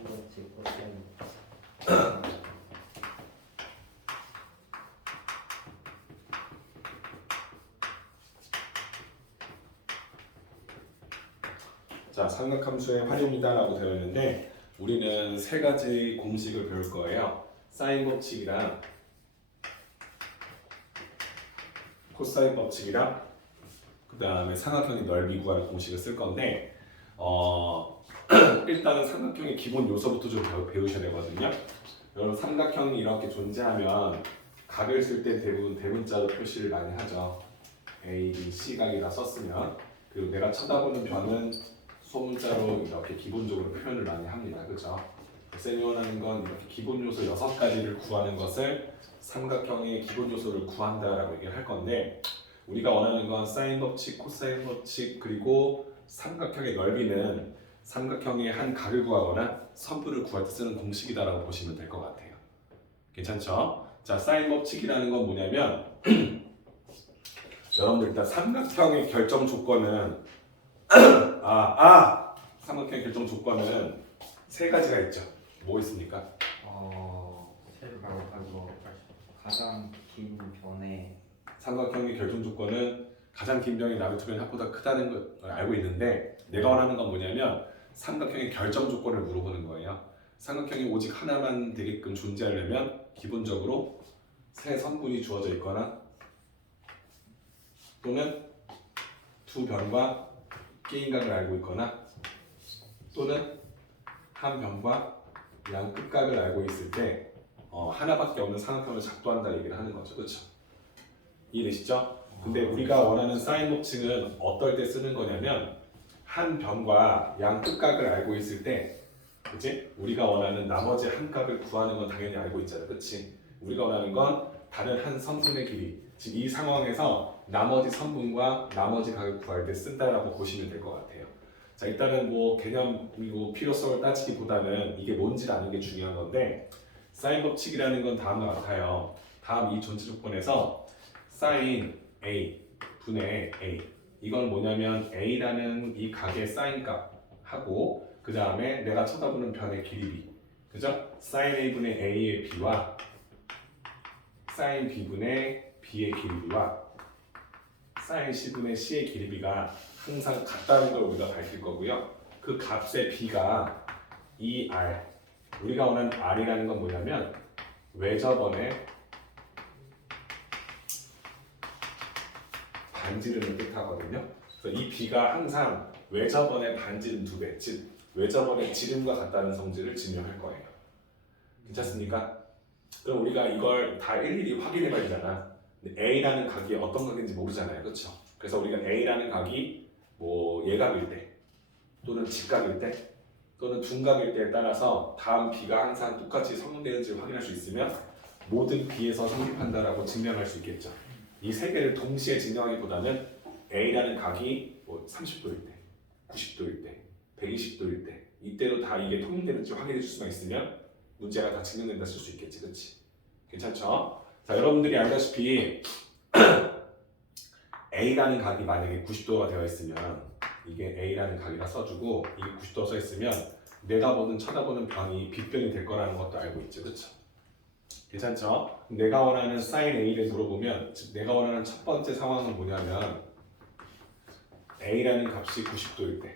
사인법칙 코사인. 자, 삼각함수의 활용이다라고 되어 있는데 우리는 세 가지 공식을 배울 거예요. 사인 법칙이랑 코사인 법칙이랑 그 다음에 삼각형의 넓이 구하는 공식을 쓸 건데 일단은 삼각형의 기본 요소부터 좀 배우셔야 되거든요. 여러분 삼각형이 이렇게 존재하면 각을 쓸 때 대부분 대문자로 표시를 많이 하죠. A, B, C 각이라 썼으면 그리고 내가 쳐다보는 변은 소문자로 이렇게 기본적으로 표현을 많이 합니다. 그죠? 쌤이 원하는 건 이렇게 기본 요소 6가지를 구하는 것을 삼각형의 기본 요소를 구한다라고 얘기를 할 건데 우리가 원하는 건 사인 법칙, 코사인 법칙 그리고 삼각형의 넓이는 삼각형의 한 각을 구하거나 선분을 구할 때 쓰는 공식이다라고 보시면 될 것 같아요. 괜찮죠? 자, 사인 법칙이라는 건 뭐냐면 여러분들 일단 삼각형의 결정 조건은 삼각형의 결정 조건은 세 가지가 있죠. 뭐 있습니까? 가장 긴 변의 삼각형의 결정 조건은 가장 긴 변이 나의 두 변의 합보다 크다는 걸 알고 있는데 내가 원하는 건 뭐냐면 삼각형의 결정 조건을 물어보는 거예요. 삼각형이 오직 하나만 되게끔 존재하려면 기본적으로 세 선분이 주어져 있거나 또는 두 변과 끼인각을 알고 있거나 또는 한 변과 양 끝각을 알고 있을 때 하나밖에 없는 삼각형을 작동한다 얘기를 하는 거죠. 그렇죠? 이해되시죠? 근데 우리가 원하는 사인 법칙은 어떨 때 쓰는 거냐면 한 변과 양 끝각을 알고 있을 때 그치? 우리가 원하는 나머지 한 값을 구하는 건 당연히 알고 있잖아. 그치? 우리가 원하는 건 다른 한 선분의 길이 지금 이 상황에서 나머지 선분과 나머지 각을 구할 때 쓴다라고 보시면 될 것 같아요. 자, 일단은 뭐 개념이고 필요성을 따지기보다는 이게 뭔지 아는 게 중요한 건데 사인 법칙이라는 건 다음과 같아요. 다음 이 존재 조건에서 사인 A 분의 A 이건 뭐냐면 A라는 이 각의 사인 값하고 그 다음에 내가 쳐다보는 변의 길이 B 그죠? 사인 A분의 A의 B와 사인 B분의 B의 길이 B와 사인 C분의 C의 길이 B가 항상 같다는 걸 우리가 밝힐 거고요. 그 값의 B가 2R 우리가 원하는 R이라는 건 뭐냐면 외접원의 반지름을 뜻하거든요. 그래서 이 B가 항상 외접원의 반지름 2배, 즉 외접원의 지름과 같다는 성질을 증명할 거예요. 괜찮습니까? 그럼 우리가 이걸 다 일일이 확인해 봐야 되잖아. 근데 A라는 각이 어떤 각인지 모르잖아요. 그렇죠? 그래서 우리가 A라는 각이 뭐 예각일 때 또는 직각일 때 또는 둔각일 때에 따라서 다음 B가 항상 똑같이 성립되는지를 확인할 수 있으면 모든 B에서 성립한다라고 증명할 수 있겠죠. 이 세 개를 동시에 증명하기보다는 A라는 각이 뭐 30도일 때, 90도일 때, 120도일 때 이때로 다 이게 통일되는지 확인해 줄 수만 있으면 문제가 다 증명된다 쓸 수 있겠지, 그렇지? 괜찮죠? 자, 여러분들이 알다시피 A라는 각이 만약에 90도가 되어 있으면 이게 A라는 각이라 써주고 이게 90도 써 있으면 내가 쳐다보는 변이 빗변이 될 거라는 것도 알고 있죠, 그렇죠? 괜찮죠? 내가 원하는 사인 A를 물어보면 즉 내가 원하는 첫 번째 상황은 뭐냐면 A라는 값이 90도일 때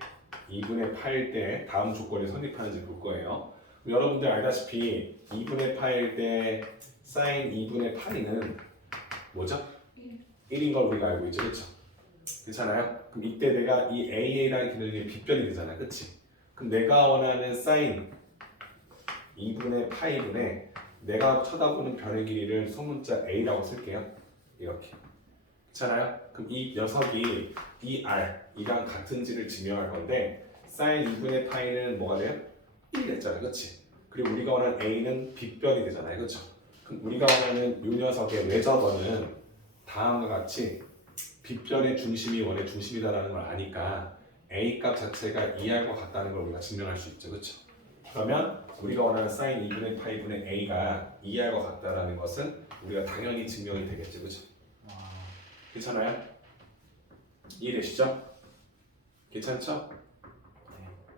2분의 8일 때 다음 조건이 성립하는지 볼 거예요. 여러분들 알다시피 2분의 8일 때 사인 2분의 8이는 뭐죠? 1인 걸 우리가 알고 있죠, 그렇죠? 괜찮아요? 그럼 이때 내가 이 AA라는 기능이 빗변이 되잖아요, 그렇지? 그럼 내가 원하는 사인 2분의 파이분의 내가 쳐다보는 변의 길이를 소문자 A라고 쓸게요. 이렇게. 괜찮아요? 그럼 이 녀석이 이 R이랑 같은지를 증명할 건데 사인 2분의 파이는 뭐가 돼요? 1이 됐잖아요. 그렇지? 그리고 우리가 원하는 A는 빗변이 되잖아요. 그렇죠? 그럼 우리가 원하는 이 녀석의 외접원은 다음과 같이 빗변의 중심이 원의 중심이다라는 걸 아니까 A 값 자체가 2R과 같다는 걸 우리가 증명할 수 있죠. 그렇죠? 그러면 우리가 원하는 사인 2분의 파이분의 A가 2R과 같다라는 것은 우리가 당연히 증명이 되겠죠. 그렇죠? 괜찮아요? 이해되시죠? 괜찮죠?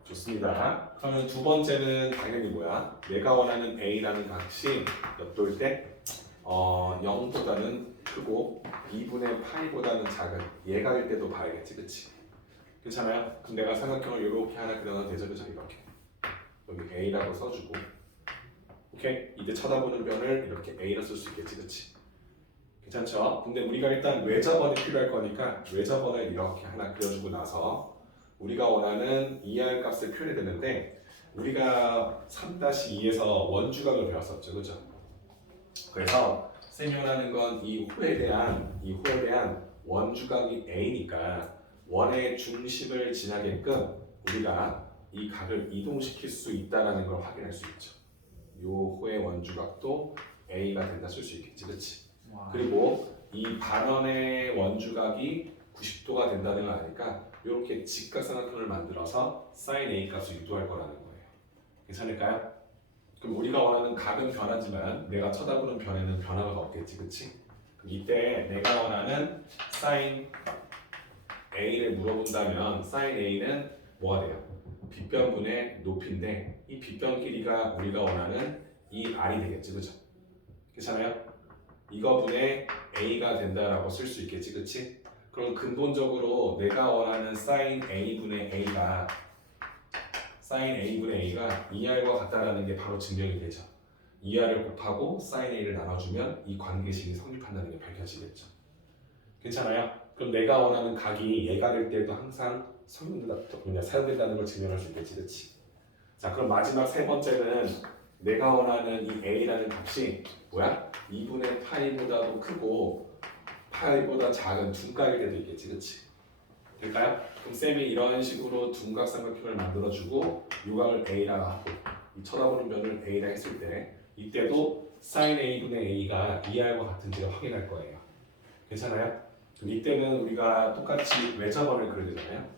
좋습니다. 그러면 두 번째는 당연히 뭐야? 내가 원하는 A라는 값이 몇도일 때? 0보다는 크고 2분의 파이보다는 작은 얘가일 때도 봐야겠지, 그치? 괜찮아요? 그럼 내가 삼각형을 이렇게 하나 그려놔도 되죠, 그죠? 이렇게 여기 A라고 써주고 오케이? 이때 쳐다보는 변을 이렇게 A로 쓸 수 있겠지, 그치? 괜찮죠? 근데 우리가 일단 외접원이 필요할 거니까 외접원을 이렇게 하나 그려주고 나서 우리가 원하는 ER 값을 표현해야 되는데 우리가 3-2에서 원주각을 배웠었죠, 그죠? 그래서 쌤이 원하는 건 이 호에 대한 원주각이 A니까 원의 중심을 지나게끔 우리가 이 각을 이동시킬 수 있다는 걸 확인할 수 있죠. 요 호의 원주각도 A가 된다 쓸 수 있겠지, 그렇지? 그리고 이 반원의 원주각이 90도가 된다는 걸 아니까 이렇게 직각삼각형을 만들어서 sin A 값을 유도할 거라는 거예요. 괜찮을까요? 그럼 우리가 원하는 각은 변하지만 내가 쳐다보는 변에는 변화가 없겠지, 그치? 그럼 이때 내가 원하는 sin A를 물어본다면 sin A는 뭐가 돼요? 빗변분의 높이인데 이 빗변 길이가 우리가 원하는 이 R이 되겠지, 그죠? 괜찮아요? 이거 분의 A가 된다라고 쓸 수 있겠지, 그치? 그럼 근본적으로 내가 원하는 sin A분의 A가 ER과 같다라는 게 바로 증명이 되죠. ER을 곱하고 sin A를 나눠주면 이 관계식이 성립한다는 게 밝혀지겠죠. 괜찮아요? 그럼 내가 원하는 각이 예각일 때도 항상 사용된다는 걸 증명할 수 있겠지, 그치? 자, 그럼 마지막 세 번째는 내가 원하는 이 A라는 값이 뭐야? 2분의 파이보다도 크고 파이보다 작은 둔각일 때도 있겠지, 그치? 될까요? 그럼 쌤이 이런 식으로 둔각삼각형을 만들어주고 유각을 A라 하고 이 쳐다보는 변을 A라 했을 때 이때도 sin A분의 A가 ER과 같은지를 확인할 거예요. 괜찮아요? 그럼 이때는 우리가 똑같이 외접원을 그려야 되잖아요.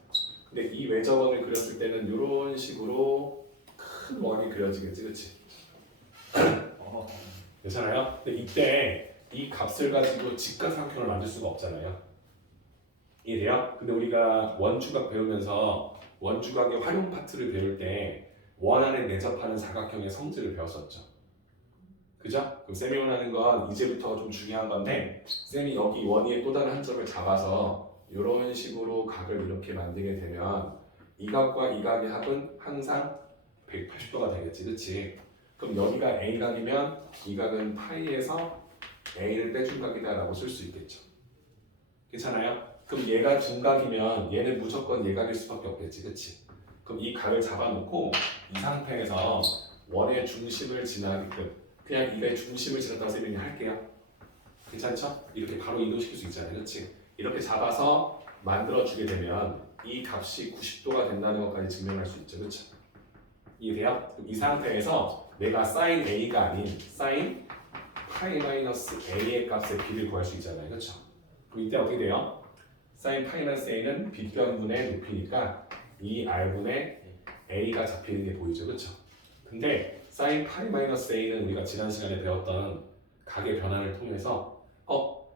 근데 이 외접원을 그렸을 때는 이런 식으로 큰 원이 그려지겠지, 그치? 괜찮아요? 근데 이때 이 값을 가지고 직각삼각형을 만들 수가 없잖아요. 이해돼요? 근데 우리가 원주각 배우면서 원주각의 활용 파트를 배울 때 원 안에 내접하는 사각형의 성질을 배웠었죠. 그죠? 그럼 쌤이 원하는 건 이제부터 좀 중요한 건데 쌤이 여기 원 위에 또 다른 한 점을 잡아서 이런 식으로 각을 이렇게 만들게 되면 이 각과 이 각의 합은 항상 180도가 되겠지, 그치? 그럼 여기가 A각이면 이 각은 파이에서 A를 빼준 각이다라고 쓸 수 있겠죠. 괜찮아요? 그럼 얘가 둔각이면 얘는 무조건 예각일 수밖에 없겠지, 그치? 그럼 이 각을 잡아놓고 이 상태에서 원의 중심을 지나게끔 그냥 이의 중심을 지났다고 쌤이 할게요. 괜찮죠? 이렇게 바로 이동시킬 수 있잖아요, 그치? 이렇게 잡아서 만들어주게 되면 이 값이 90도가 된다는 것까지 증명할 수 있죠, 그쵸? 이해돼요? 그럼 이 상태에서 내가 sin A가 아닌 sin 파이 마이너스 A의 값의 비를 구할 수 있잖아요, 그쵸? 그럼 이때 어떻게 돼요? sin 파이 마이너스 A는 빗변분의 높이니까 이 R분의 A가 잡히는 게 보이죠, 그쵸? 근데 sin 파이 마이너스 A는 우리가 지난 시간에 배웠던 각의 변환을 통해서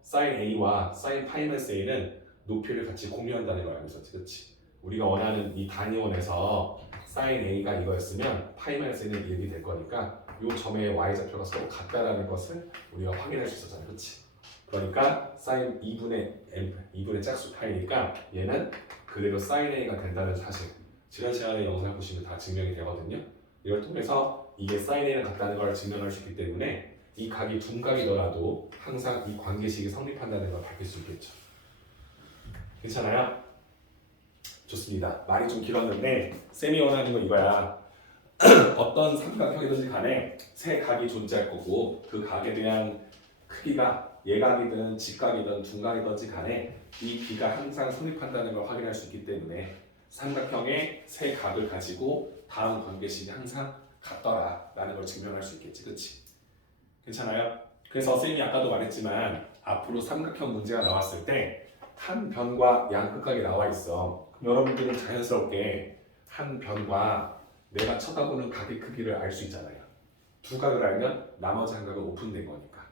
sin A와 sin 파이 마이너스 A는 높이를 같이 공유한다는 걸 알고 있었지, 그치? 우리가 원하는 이 단위원에서 sin A가 이거였으면 파이 마이너스 A는 이렇게 될 거니까 이 점의 y좌표가 서로 같다라는 것을 우리가 확인할 수 있었잖아요, 그치? 그러니까 sin 2분의 짝수 파이니까 얘는 그대로 sin A가 된다는 사실 지난 시간에 영상 보시면 다 증명이 되거든요. 이걸 통해서 이게 sin A랑 같다는 걸 증명할 수 있기 때문에 이 각이 둔각이더라도 항상 이 관계식이 성립한다는 걸 밝힐 수 있겠죠. 괜찮아요? 좋습니다. 말이 좀 길었는데 쌤이 원하는 건 이거야. 어떤 삼각형이든지 간에 세 각이 존재할 거고 그 각에 대한 크기가 예각이든 직각이든 둔각이든지 간에 이 비가 항상 성립한다는 걸 확인할 수 있기 때문에 삼각형의 세 각을 가지고 다음 관계식이 항상 같더라라는 걸 증명할 수 있겠지, 그치? 괜찮아요? 그래서 쌤이 아까도 말했지만 앞으로 삼각형 문제가 나왔을 때 한 변과 양 끝각이 나와 있어. 그럼 여러분들은 자연스럽게 한 변과 내가 쳐다보는 각의 크기를 알 수 있잖아요. 두 각을 알면 나머지 한 각은 오픈된 거니까.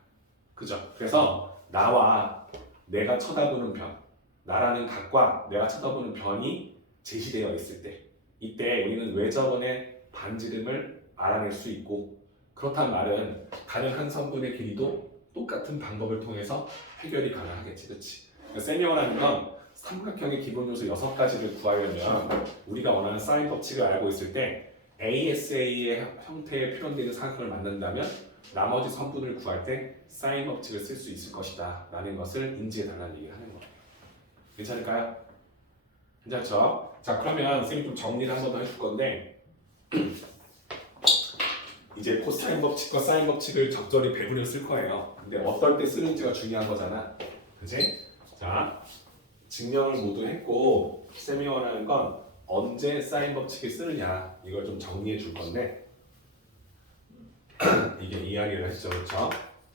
그죠? 그래서 나와 내가 쳐다보는 변, 나라는 각과 내가 쳐다보는 변이 제시되어 있을 때 이때 우리는 외접원의 반지름을 알아낼 수 있고 그렇단 말은 다른 한 선분의 길이도 똑같은 방법을 통해서 해결이 가능하겠지, 그렇지? 그러니까 세미원하는 건 삼각형의 기본 요소 6가지를 구하려면 우리가 원하는 사인 법칙을 알고 있을 때 ASA의 형태에 표현되는 삼각형을 만든다면 나머지 선분을 구할 때 사인 법칙을 쓸 수 있을 것이다 라는 것을 인지해달라는 얘기를 하는 거예요. 괜찮을까요? 괜찮죠? 자, 그러면 쌤이 좀 정리를 한 번 더 해줄 건데 이제 코사인 법칙과 사인 법칙을 적절히 배분을 쓸 거예요. 근데 어떨 때 쓰는지가 중요한 거잖아. 그치? 자, 증명을 모두 했고 쌤이 원하는 건 언제 사인 법칙을 쓰느냐 이걸 좀 정리해 줄 건데 이게 이야기를 했죠, 그렇죠?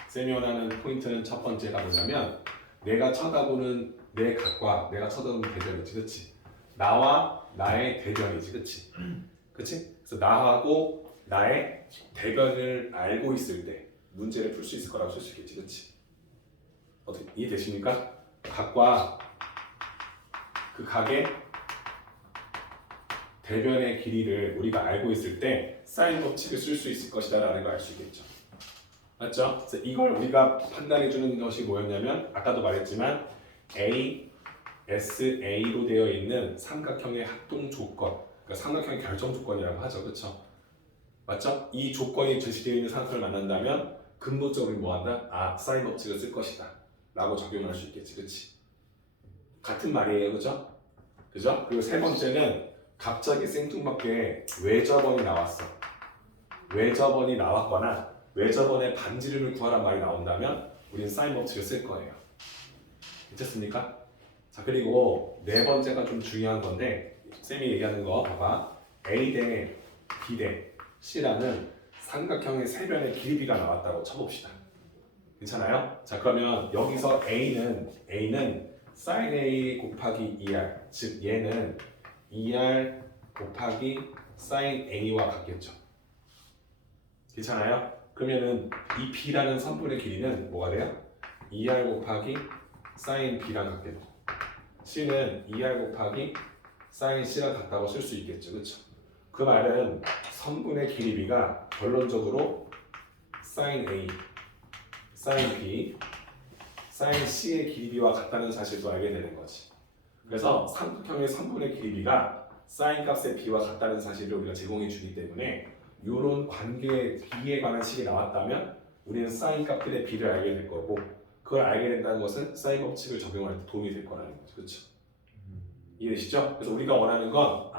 쌤이 원하는 포인트는 첫 번째가 뭐냐면 내가 쳐다보는 내 각과 내가 쳐다보는 대변이지, 그렇지? 나와 나의 대변이지, 그렇지? 그렇지? 그래서 나하고 나의 대변을 알고 있을 때 문제를 풀 수 있을 거라고 쓸 수 있겠지, 그렇지? 어떻게 이해되십니까? 각과 그 각의 대변의 길이를 우리가 알고 있을 때 사인 법칙을 쓸 수 있을 것이다 라는 걸 알 수 있겠죠. 맞죠? 그래서 이걸 우리가 판단해 주는 것이 뭐였냐면 아까도 말했지만 A, S, A로 되어 있는 삼각형의 합동 조건, 그러니까 삼각형의 결정 조건이라고 하죠, 그렇죠? 맞죠? 이 조건이 제시되어 있는 삼각형을 만난다면 근본적으로 뭐한다? 아, 사인 법칙을 쓸 것이다 라고 적용할 수 있겠지, 그렇지? 같은 말이에요, 그죠? 그죠? 그리고 세 번째는 갑자기 생뚱맞게 외접원이 나왔어. 외접원이 나왔거나 외접원의 반지름을 구하란 말이 나온다면 우리는 사인 법칙을 쓸 거예요. 괜찮습니까? 자, 그리고 네 번째가 좀 중요한 건데 쌤이 얘기하는 거 봐봐. A 대 B 대 C라는 삼각형의 세 변의 길이가 나왔다고 쳐봅시다. 괜찮아요? 자, 그러면 여기서 A는 sin A 곱하기 2R, 즉 얘는 2R 곱하기 sin A와 같겠죠. 괜찮아요? 그러면은 이 B라는 선분의 길이는 뭐가 돼요? 2R 곱하기 sin B랑 같겠죠. C는 2R 곱하기 sin C랑 같다고 쓸 수 있겠죠. 그렇죠? 그 말은 선분의 길이비가 결론적으로 sin A, sin B, sin C의 길이비와 같다는 사실도 알게 되는 거지. 그래서 삼각형의 선분의 길이비가 sin 값의 B와 같다는 사실을 우리가 제공해 주기 때문에 이런 관계의 B에 관한 식이 나왔다면 우리는 sin 값들의 B를 알게 될 거고 그걸 알게 된다는 것은 sin 법칙을 적용할 때 도움이 될 거라는 거죠. 그렇죠? 이해되시죠? 그래서 우리가 원하는 건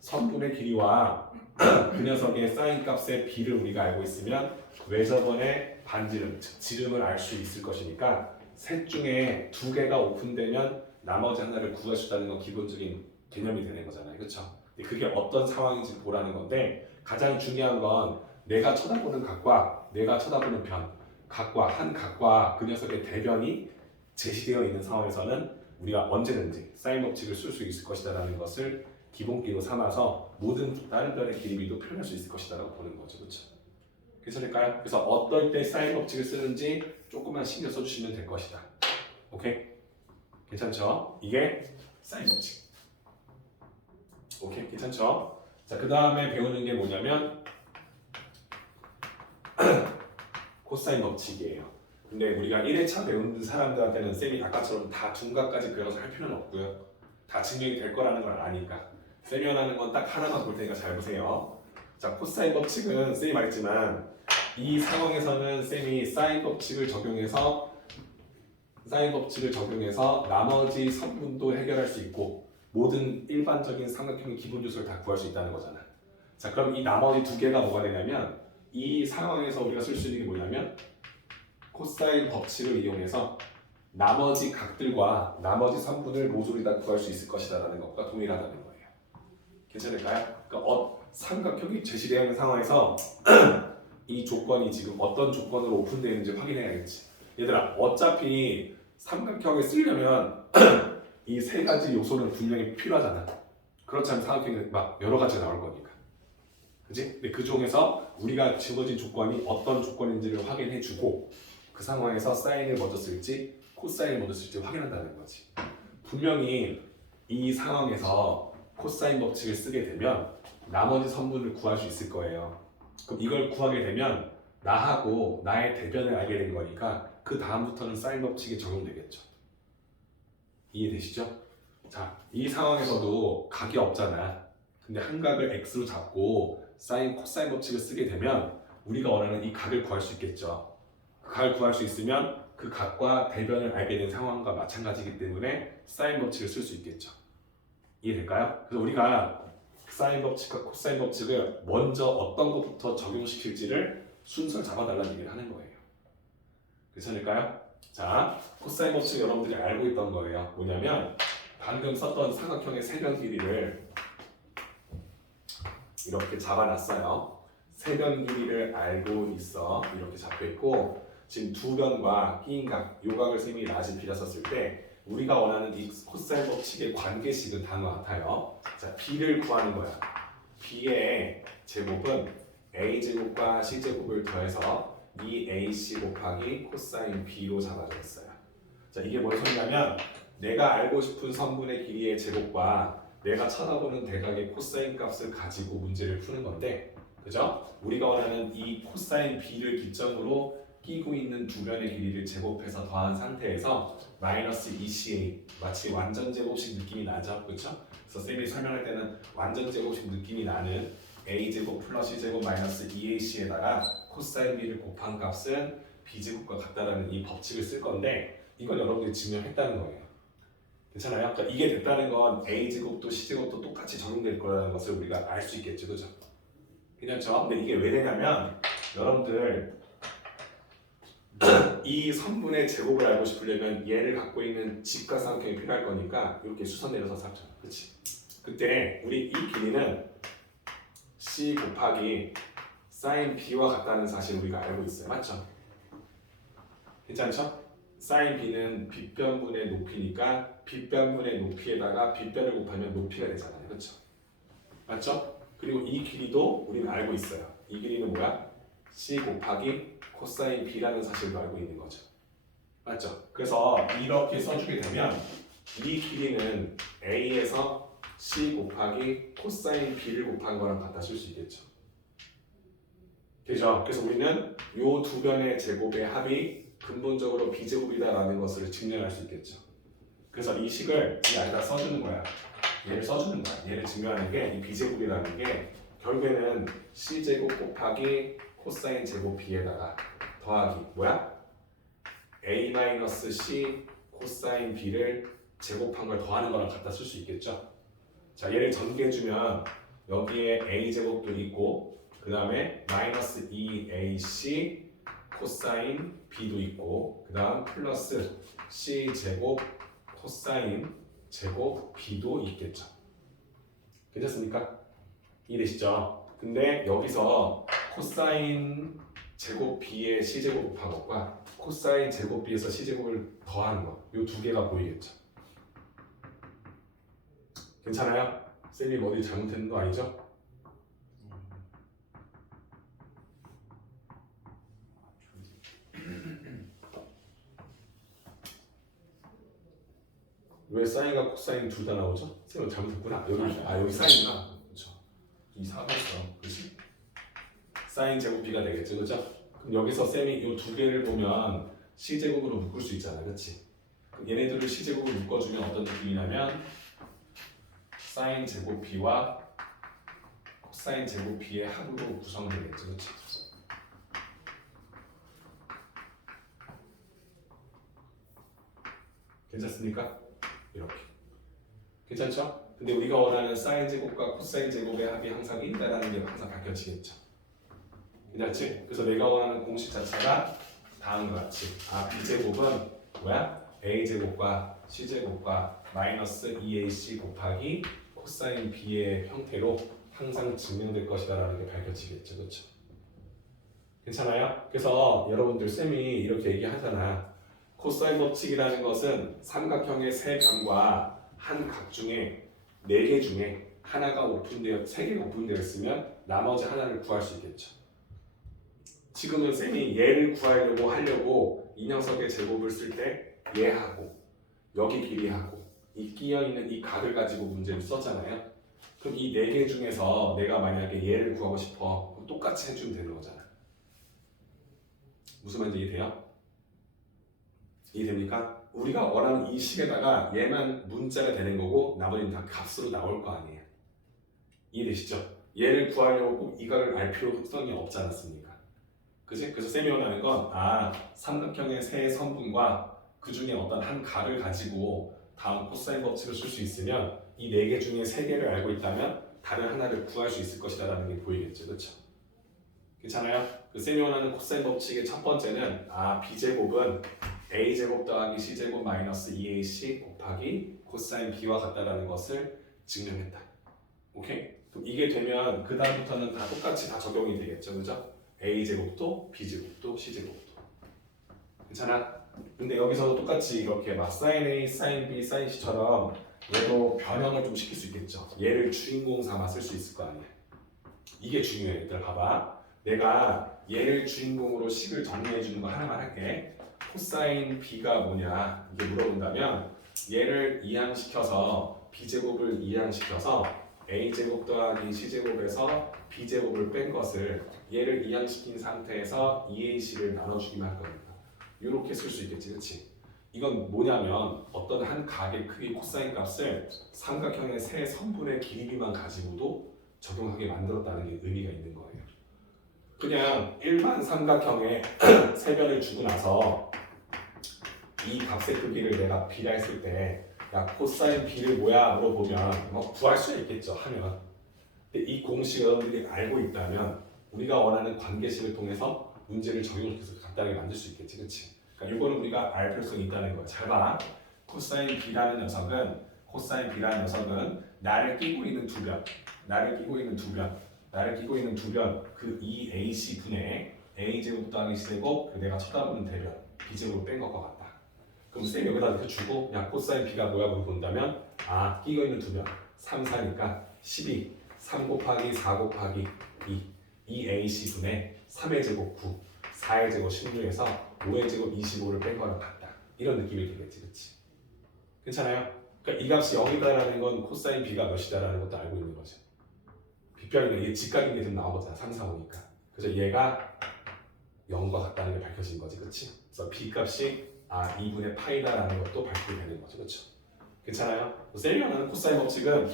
선분의 길이와 그 녀석의 sin 값의 B를 우리가 알고 있으면 외접원의 반지름, 즉 지름을 알 수 있을 것이니까 셋 중에 두 개가 오픈되면 나머지 하나를 구해준다는 건 기본적인 개념이 되는 거잖아요. 그렇죠? 그게 어떤 상황인지 보라는 건데 가장 중요한 건 내가 쳐다보는 각과 내가 쳐다보는 변, 각과 그 녀석의 대변이 제시되어 있는 상황에서는 우리가 언제든지 사인 법칙을 쓸 수 있을 것이다라는 것을 기본기로 삼아서 모든 다른 변의 길이비도 표현할 수 있을 것이다라고 보는 거죠. 그렇죠? 괜찮을까요? 그래서 어떨 때 사인 법칙을 쓰는지 조금만 신경 써주시면 될 것이다. 오케이? 괜찮죠? 이게 사인 법칙. 오케이? 괜찮죠? 자, 그 다음에 배우는 게 뭐냐면 코사인 법칙이에요. 근데 우리가 1회차 배우는 사람들한테는 쌤이 아까처럼 다 둔각까지 그려서 할 필요는 없고요. 다 증명이 될 거라는 걸 아니까 쌤이 원하는 건 딱 하나만 볼 테니까 잘 보세요. 자, 코사인 법칙은 쌤이 말했지만 이 상황에서는 쌤이 사인 법칙을 적용해서 나머지 선분도 해결할 수 있고 모든 일반적인 삼각형의 기본 요소를 다 구할 수 있다는 거잖아. 자, 그럼 이 나머지 두 개가 뭐가 되냐면 이 상황에서 우리가 쓸 수 있는 게 뭐냐면 코사인 법칙을 이용해서 나머지 각들과 나머지 선분을 모조리 다 구할 수 있을 것이다라는 것과 동일하다는 거예요. 괜찮을까요? 그러니까 삼각형이 제시되어 있는 상황에서 이 조건이 지금 어떤 조건으로 오픈되어 있는지 확인해야겠지. 얘들아, 어차피 삼각형을 쓰려면 이 세 가지 요소는 분명히 필요하잖아. 그렇지 않으면 삼각형이 막 여러 가지 나올 거니까. 그치? 근데 그 중에서 우리가 주어진 조건이 어떤 조건인지를 확인해주고 그 상황에서 사인을 먼저 쓸지 코사인을 먼저 쓸지 확인한다는 거지. 분명히 이 상황에서 코사인 법칙을 쓰게 되면 나머지 선분을 구할 수 있을 거예요. 그럼 이걸 구하게 되면 나하고 나의 대변을 알게 된 거니까 그 다음부터는 사인 법칙이 적용되겠죠. 이해되시죠? 자, 이 상황에서도 각이 없잖아. 근데 한 각을 x로 잡고 사인, 코사인 법칙을 쓰게 되면 우리가 원하는 이 각을 구할 수 있겠죠. 그 각을 구할 수 있으면 그 각과 대변을 알게 된 상황과 마찬가지이기 때문에 사인 법칙을 쓸 수 있겠죠. 이해될까요? 그래서 우리가 사인 법칙과 코사인 법칙을 먼저 어떤 것부터 적용시킬지를 순서를 잡아달라는 얘기를 하는 거예요. 괜찮을까요? 자, 코사인 법칙 여러분들이 알고 있던 거예요. 뭐냐면 방금 썼던 삼각형의 세변 길이를 이렇게 잡아놨어요. 세변 길이를 알고 있어. 이렇게 잡혀있고 지금 두 변과 끼인 각, 요각을 쌤이 라지 빌었었을 때 우리가 원하는 이 코사인 법칙의 관계식은 다음과 같아요. 자, b를 구하는 거야. b의 제곱은 a제곱과 c제곱을 더해서 2ac 곱하기 코사인 b로 잡아줬어요. 자, 이게 뭔 소리냐면 내가 알고 싶은 선분의 길이의 제곱과 내가 쳐다보는 대각의 코사인 값을 가지고 문제를 푸는 건데, 그죠? 우리가 원하는 이 코사인 b를 기점으로 끼고 있는 두 변의 길이를 제곱해서 더한 상태에서 마이너스 2ca, 마치 완전 제곱식 느낌이 나죠? 그렇죠? 그래서 쌤이 설명할 때는 완전 제곱식 느낌이 나는 a제곱 플러스 c제곱 마이너스 2ac에다가 코사인 b를 곱한 값은 b제곱과 같다라는 이 법칙을 쓸 건데 이건 여러분들이 증명했다는 거예요. 괜찮아요? 그러니까 이게 됐다는 건 a제곱도 c제곱도 똑같이 적용될 거라는 것을 우리가 알 수 있겠죠, 그죠? 괜찮죠? 근데 이게 왜 되냐면 여러분들 이 선분의 제곱을 알고 싶으려면 얘를 갖고 있는 직각삼각형이 필요할 거니까 이렇게 수선 내려서 잡잖아, 그렇지? 그때 우리 이 길이는 c 곱하기 사인 b와 같다는 사실 우리가 알고 있어요, 맞죠? 괜찮죠? 사인 b는 빗변분의 높이니까 빗변분의 높이에다가 빗변을 곱하면 높이가 되잖아요, 그렇죠? 맞죠? 그리고 이 길이도 우리는 알고 있어요. 이 길이는 뭐야? c 곱하기 코사인 b라는 사실도 알고 있는 거죠. 맞죠? 그래서 이렇게 써주게 되면 이 길이는 a에서 c 곱하기 코사인 b를 곱한 거랑 같다 쓸 수 있겠죠. 되죠? 그래서 우리는 요 두 변의 제곱의 합이 근본적으로 b제곱이다라는 것을 증명할 수 있겠죠. 그래서 이 식을 이 안에다 써주는 거야. 얘를 써주는 거야. 얘를 증명하는 게 이 b제곱이라는 게 결국에는 c제곱 곱하기 코사인 제곱 b에다가 더하기 뭐야? a-c 코사인 b를 제곱한 걸 더하는 거랑 같다 쓸 수 있겠죠. 자, 얘를 전개해주면 여기에 a제곱도 있고 그 다음에 마이너스 2ac 코사인 b도 있고 그 다음 플러스 c제곱 코사인 제곱 b도 있겠죠. 괜찮습니까? 이해되시죠? 근데 여기서 코사인 제곱 b의 c제곱 곱한 것과 코사인 제곱 b에서 c제곱을 더하는 것, 이 두 개가 보이겠죠. 괜찮아요? 쌤이 뭐 어디 잘못했는 거 아니죠? 왜 사인과 코사인 둘 다 나오죠? 쌤이 잘못했구나. 여기 사인이구나. 그렇죠. 이 4였어. 그렇지? 사인 제곱 b가 되겠죠, 그렇죠? 그럼 여기서 쌤이 이 두 개를 보면 c제곱으로 묶을 수 있잖아, 그렇지? 그럼 얘네들을 c제곱으로 묶어주면 어떤 느낌이냐면 사인 제곱 b와 코사인 제곱 b의 합으로 구성되겠죠, 그렇지? 괜찮습니까? 이렇게. 괜찮죠? 근데 우리가 원하는 사인 제곱과 코사인 제곱의 합이 항상 1이다라는 게 항상 밝혀지겠죠. 괜찮지? 그래서 내가 원하는 공식 자체가 다음과 같이 b제곱은 뭐야? a제곱과 c제곱과 마이너스 2ac 곱하기 코사인 b의 형태로 항상 증명될 것이다라는 게 밝혀지겠죠. 그렇죠? 괜찮아요? 그래서 여러분들 쌤이 이렇게 얘기하잖아. 코사인 법칙이라는 것은 삼각형의 세 변과 한 각 중에 4개 중에 하나가 오픈되어 3개가 오픈되어 있으면 나머지 하나를 구할 수 있겠죠. 지금은 쌤이 얘를 하려고 이 녀석의 제곱을 쓸 때 얘하고 여기 길이하고 이 끼어 있는 이 각을 가지고 문제를 썼잖아요. 그럼 이 네 개 중에서 내가 만약에 얘를 구하고 싶어. 그럼 똑같이 해주면 되는 거잖아. 무슨 말인지 이해돼요? 이해됩니까? 우리가 원하는 이 식에다가 얘만 문자가 되는 거고 나머지는 다 값으로 나올 거 아니에요. 이해되시죠? 얘를 구하려고 꼭 이 각을 알 필요성이 없지 않았습니까? 그지? 그래서 쌤이 원하는 건 삼각형의 세 선분과 그 중에 어떤 한 각을 가지고 다음 코사인 법칙을 쓸 수 있으면 이 네 개 중에 세 개를 알고 있다면 다른 하나를 구할 수 있을 것이다 라는 게 보이겠죠. 그렇죠? 괜찮아요? 그 쌤이 원하는 코사인 법칙의 첫 번째는 b제곱은 a제곱 더하기 c제곱 마이너스 2ac 곱하기 코사인 b와 같다라는 것을 증명했다. 오케이? 그럼 이게 되면 그 다음부터는 다 똑같이 다 적용이 되겠죠. 그죠? a제곱도 b제곱도 c제곱도. 괜찮아? 근데 여기서도 똑같이 이렇게 막 sin a, sin b, sin c처럼 얘도 변형을 좀 시킬 수 있겠죠. 얘를 주인공 삼아 쓸 수 있을 거 아니야. 이게 중요해. 얘들 봐봐. 내가 얘를 주인공으로 식을 정리해 주는 거 하나만 할게. 코사인 b가 뭐냐 이게 물어본다면 얘를 이항시켜서 b제곱을 이항시켜서 a제곱 더하기 c제곱에서 b제곱을 뺀 것을 얘를 이항시킨 상태에서 2ac를 나눠주기만 할 겁니다. 이렇게 쓸 수 있겠지, 그렇지? 이건 뭐냐면 어떤 한 각의 크기 코사인 값을 삼각형의 세 선분의 길이만 가지고도 적용하게 만들었다는 게 의미가 있는 거예요. 그냥 일반 삼각형의 세 변을 주고 나서 이 값의 크기를 내가 b라 했을 때 야 코사인 b를 뭐야 물어보면 뭐 구할 수 있겠죠 하면. 근데 이 공식을 여러분들이 알고 있다면 우리가 원하는 관계식을 통해서 문제를 적용시켜서 간단하게 만들 수 있겠지, 그렇지? 그러니까 이거는 우리가 알 필요성이 있다는 거야. 잘 봐. 코사인 b라는 녀석은 나를 끼고 있는 두 변, 그 2ac 분의 a제곱 더하기 c제곱 내가 쳐다보는 대변 b제곱 뺀 것과 같다. 그럼 쌤이 여기다 이렇게 주고 야 코사인 b가 뭐야 본다면 끼고 있는 두 변 3, 4니까 12 3 곱하기 4 곱하기 2ac 분의 3의 제곱 9 4의 제곱 16에서 5의 제곱 25를 뺀 거랑 같다. 이런 느낌이 들겠지, 그렇지? 괜찮아요? 그러니까 이 값이 0이다라는 건 코사인 b가 몇이다라는 것도 알고 있는 거죠. 빗변이니까 이게 직각인 게 좀 나오거든 3, 4, 5니까. 그래서 얘가 0과 같다는 게 밝혀진 거지, 그렇지? 그래서 b 값이 2분의 파이다라는 것도 밝히게 되는 거죠, 그렇죠? 괜찮아요? 쌤이 원하는 코사인 법칙은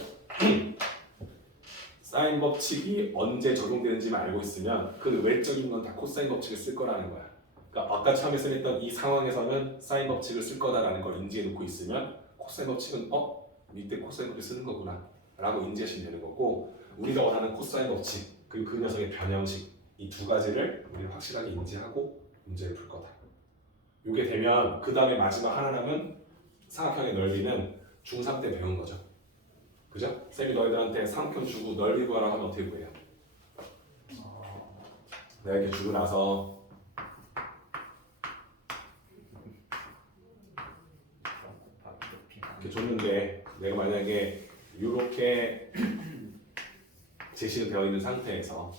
사인 법칙이 언제 적용되는지만 알고 있으면 그 외적인 건 다 코사인 법칙을 쓸 거라는 거야. 그러니까 아까 처음에 쌤했던 이 상황에서는 사인 법칙을 쓸 거다라는 걸 인지해 놓고 있으면 코사인 법칙은 밑에 코사인 법칙 쓰는 거구나 라고 인지하시면 되는 거고, 우리가 원하는 코사인 법칙 그리고 그 녀석의 변형식 이 두 가지를 우리는 확실하게 인지하고 문제를 풀 거다. 이게 되면 그 다음에 마지막 하나 남은 삼각형의 넓이는 중3 때 배운 거죠. 그죠? 쌤이 너희들한테 삼각형 주고 넓이 구하라고 하면 어떻게 구해요? 내가 이렇게 주고 나서 이렇게 줬는데 내가 만약에 이렇게 제시가 되어 있는 상태에서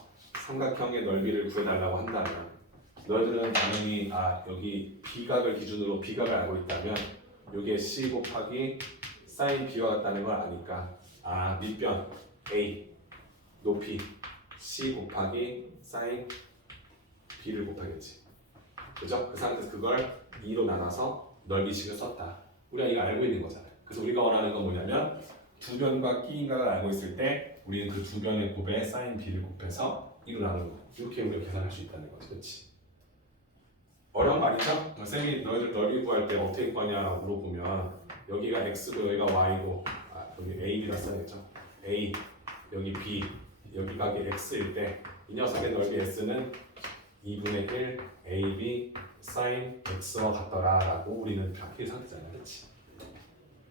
삼각형의 넓이를 구해달라고 한다면 너희들은 당연히 여기 b각을 기준으로 b각을 알고 있다면 이게 c 곱하기 sin b와 같다는 걸 아니까 밑변 a 높이 c 곱하기 sin b를 곱하겠지. 그죠? 그 상태에서 그걸 2로 나눠서 넓이식을 썼다. 우리가 이거 알고 있는 거잖아요. 그래서 우리가 원하는 건 뭐냐면 두 변과 끼인각을 알고 있을 때 우리는 그 두 변의 곱에 sin b를 곱해서 2로 나누고 이렇게 우리가 계산할 수 있다는 거지, 그렇지? 어려운 거 아니죠? 쌤이 너희들 넓이 구할 때 어떻게 구하냐라고 물어보면 여기가 x고 여기가 y고 여기 a, b라 써야겠죠? a, 여기 b, 여기 각이 x일 때 이 녀석의 넓이 s는 2분의 1 ab sin x와 같더라라고 우리는 밝힌 상태잖아요, 그렇지?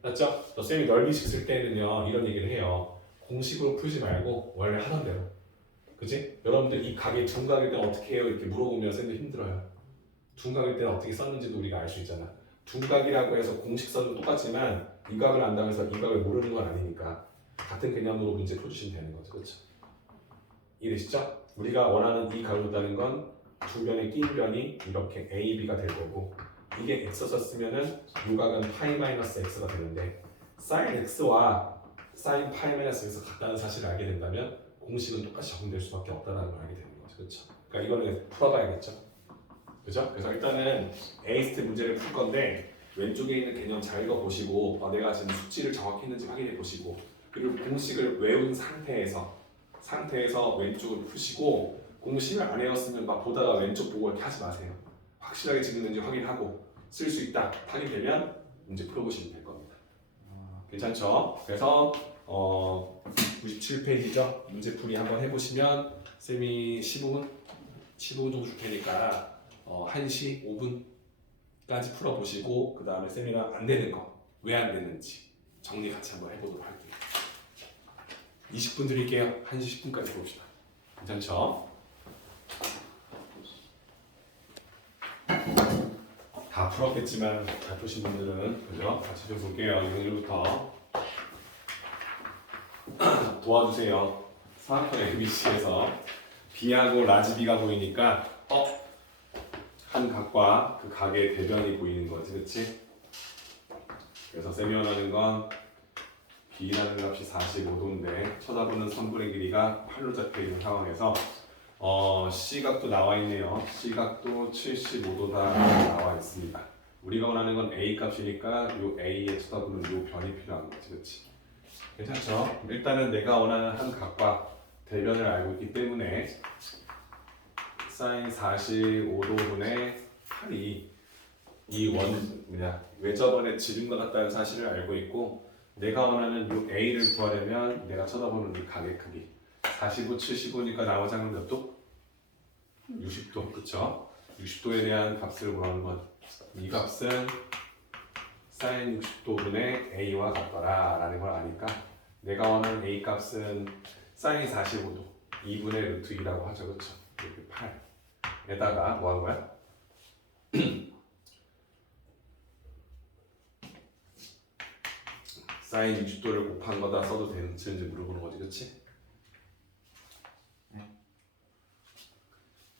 맞죠? 쌤이 넓이식 쓸 때는요 이런 얘기를 해요. 공식으로 풀지 말고 원래 하던 대로. 그치? 여러분들 이 각이 둔각일 때 어떻게 해요? 이렇게 물어보면 쌤도 힘들어요. 둔각일 때는 어떻게 썼는지도 우리가 알 수 있잖아. 둔각이라고 해서 공식 써도 똑같지만 이 각을 안다고 해서 이 각을 모르는 건 아니니까 같은 개념으로 문제 풀어주시면 되는 거죠. 그렇죠? 이해되시죠? 우리가 원하는 이 각을 뒀다는 건 두 변의 낀 변이 이렇게 a, b가 될 거고 이게 x 썼으면은 이 각은 파이 마이너스 x가 되는데 sin x와 사인 파이 마이너스 X에서 같다는 사실을 알게 된다면 공식은 똑같이 적용될 수밖에 없다는 걸 알게 되는 거죠. 그렇죠? 그러니까 이거는 풀어봐야겠죠. 그죠? 그래서 일단은 A 스텝 문제를 풀 건데 왼쪽에 있는 개념 잘 읽어보시고 내가 지금 숙지를 정확히 했는지 확인해 보시고 그리고 공식을 외운 상태에서 왼쪽을 푸시고 공식을 안 외웠으면 막 보다가 왼쪽 보고 이렇게 하지 마세요. 확실하게 지금는지 확인하고 쓸 수 있다 확인되면 문제 풀어보시면 될 겁니다. 괜찮죠? 그래서 97페이지죠? 문제풀이 한번 해보시면 쌤이 15분 정도 줄 테니까 1시 5분까지 풀어보시고 그 다음에 쌤이랑 안 되는 거 왜 안 되는지 정리 같이 한번 해보도록 할게요. 20분 드릴게요. 1시 10분까지 봅시다. 괜찮죠? 다 풀었겠지만 잘 푸신 분들은 그죠? 같이 좀 볼게요. 1부터 도와주세요. 사학번 ABC에서 B하고 라지 B가 보이니까 한 각과 그 각의 대변이 보이는 거지, 그렇지? 그래서 쌤이 원하는 건 B라는 값이 45도인데 쳐다보는 선분의 길이가 8로 잡혀 있는 상황에서 C각도 나와 있네요. C각도 75도다 나와 있습니다. 우리가 원하는 건 A 값이니까 요 A에 쳐다보는 요 변이 필요한 거지, 그렇지? 괜찮죠? 일단은 내가 원하는 한 각과 대변을 알고 있기 때문에 사인 45도분의 8이 이 외접원의 지름과 같다는 사실을 알고 있고 내가 원하는 이 A를 구하려면 내가 쳐다보는 이 각의 크기 45, 75니까 나머지 한건 몇 도? 60도, 그쵸? 60도에 대한 값을 구하는 건 이 값은 사인 60도분의 A와 같더라 라는 걸 아니까 내가 원하는 A 값은 사인 45도 2분의 루트 2라고 하죠, 그쵸? 이렇게 8에다가 뭐 하는 거야? 사인 60도를 곱한 거다 써도 되는지 물어보는 거지, 그치? 네.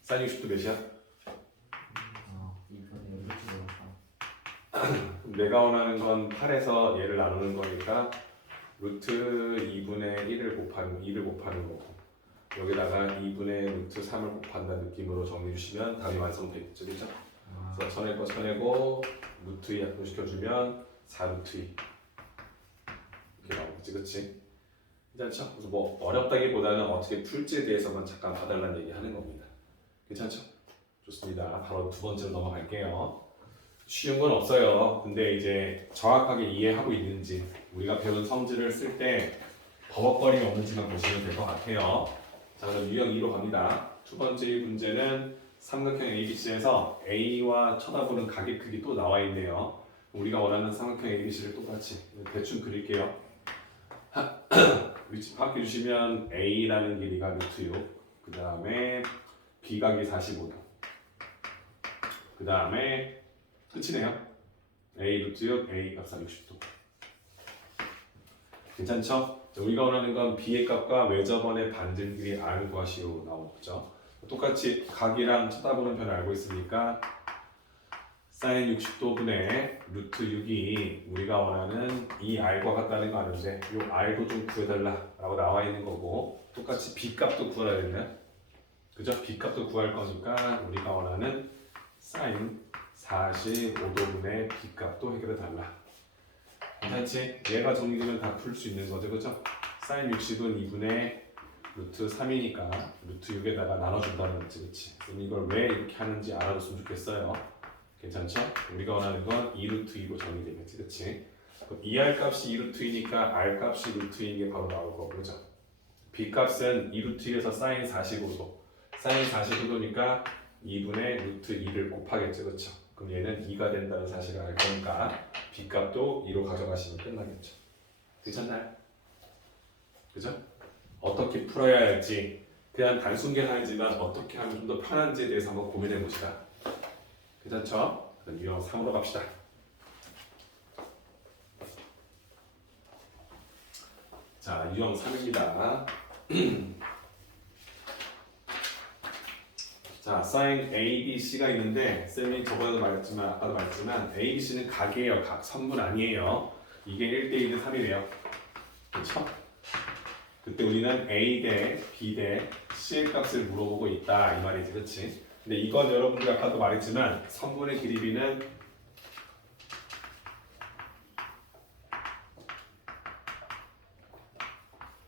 사인 60도 몇이야? 2분의 루트 2. 내가 원하는 건 8에서 얘를 나누는 거니까 루트 2분의 1을 곱하는 거고 여기다가 2분의 루트 3을 곱한다는 느낌으로 정리해 주시면 답이 완성되겠죠, 그죠? 그래서 쳐낼 거 쳐내고 루트 2 약분시켜주면 4루트 2 이렇게 나오겠지, 그치? 괜찮죠? 그래서 뭐 어렵다기보다는 어떻게 풀지에 대해서만 잠깐 봐달라는 얘기 하는 겁니다. 괜찮죠? 좋습니다. 바로 두 번째로 넘어갈게요. 쉬운 건 없어요. 근데 이제 정확하게 이해하고 있는지 우리가 배운 성질을 쓸 때 버벅거림이 없는지만 보시면 될 것 같아요. 자, 그럼 유형 2로 갑니다. 두 번째 문제는 삼각형 ABC에서 A와 쳐다보는 각의 크기 또 나와 있네요. 우리가 원하는 삼각형 ABC를 똑같이 대충 그릴게요. 위치 파악해 주시면 A라는 길이가 루트 6, 그 다음에 B각이 45도, 그 다음에 끝이네요. A 루트 6, A 값 60도. 괜찮죠? 우리가 원하는 건 B의 값과 외접원의 반증 길이 R 구하시오 나오죠. 똑같이 각이랑 쳐다보는 편을 알고 있으니까 사인 60도분의 루트 6이 우리가 원하는 이 R과 같다는 거 아는데 이 R도 좀 구해달라 라고 나와 있는 거고 똑같이 B 값도 구하야 되면 그죠? B 값도 구할 거니까 우리가 원하는 사인 45도분의 B 값도 해결해 달라. 괜찮지? 얘가 정리되면 다 풀 수 있는 거죠, 그죠? 사인 60은 2분의 루트 3이니까 루트 6에다가 나눠준다는 거지, 그치? 그럼 이걸 왜 이렇게 하는지 알아줬으면 좋겠어요. 괜찮죠? 우리가 원하는 건 2루트 2로 정리되겠지, 그치? 그럼 2R 값이 2루트 2니까 R 값이 루트 2인 게 바로 나올 거고, 그죠? B 값은 2루트 2에서 사인 45도 사인 45도니까 2분의 루트 2를 곱하겠죠, 그쵸? 그럼 얘는 2가 된다는 사실을 알 거니까 B 값도 2로 가져가시면 끝나겠죠. 괜찮나요? 그죠? 어떻게 풀어야 할지 그냥 단순 계산이지만 어떻게 하면 좀 더 편한지에 대해서 한번 고민해 봅시다. 괜찮죠? 그럼 유형 3으로 갑시다. 자, 유형 3입니다. 자, 사인 A, B, C가 있는데 쌤이 저번에도 말했지만 아까도 말했지만 A, B, C는 각이에요. 각 선분 아니에요. 이게 1대 2대 3이래요. 그렇죠? 그때 우리는 A 대 B 대 C의 값을 물어보고 있다 이 말이지, 그렇지? 근데 이건 여러분들 아까도 말했지만 선분의 길이 B는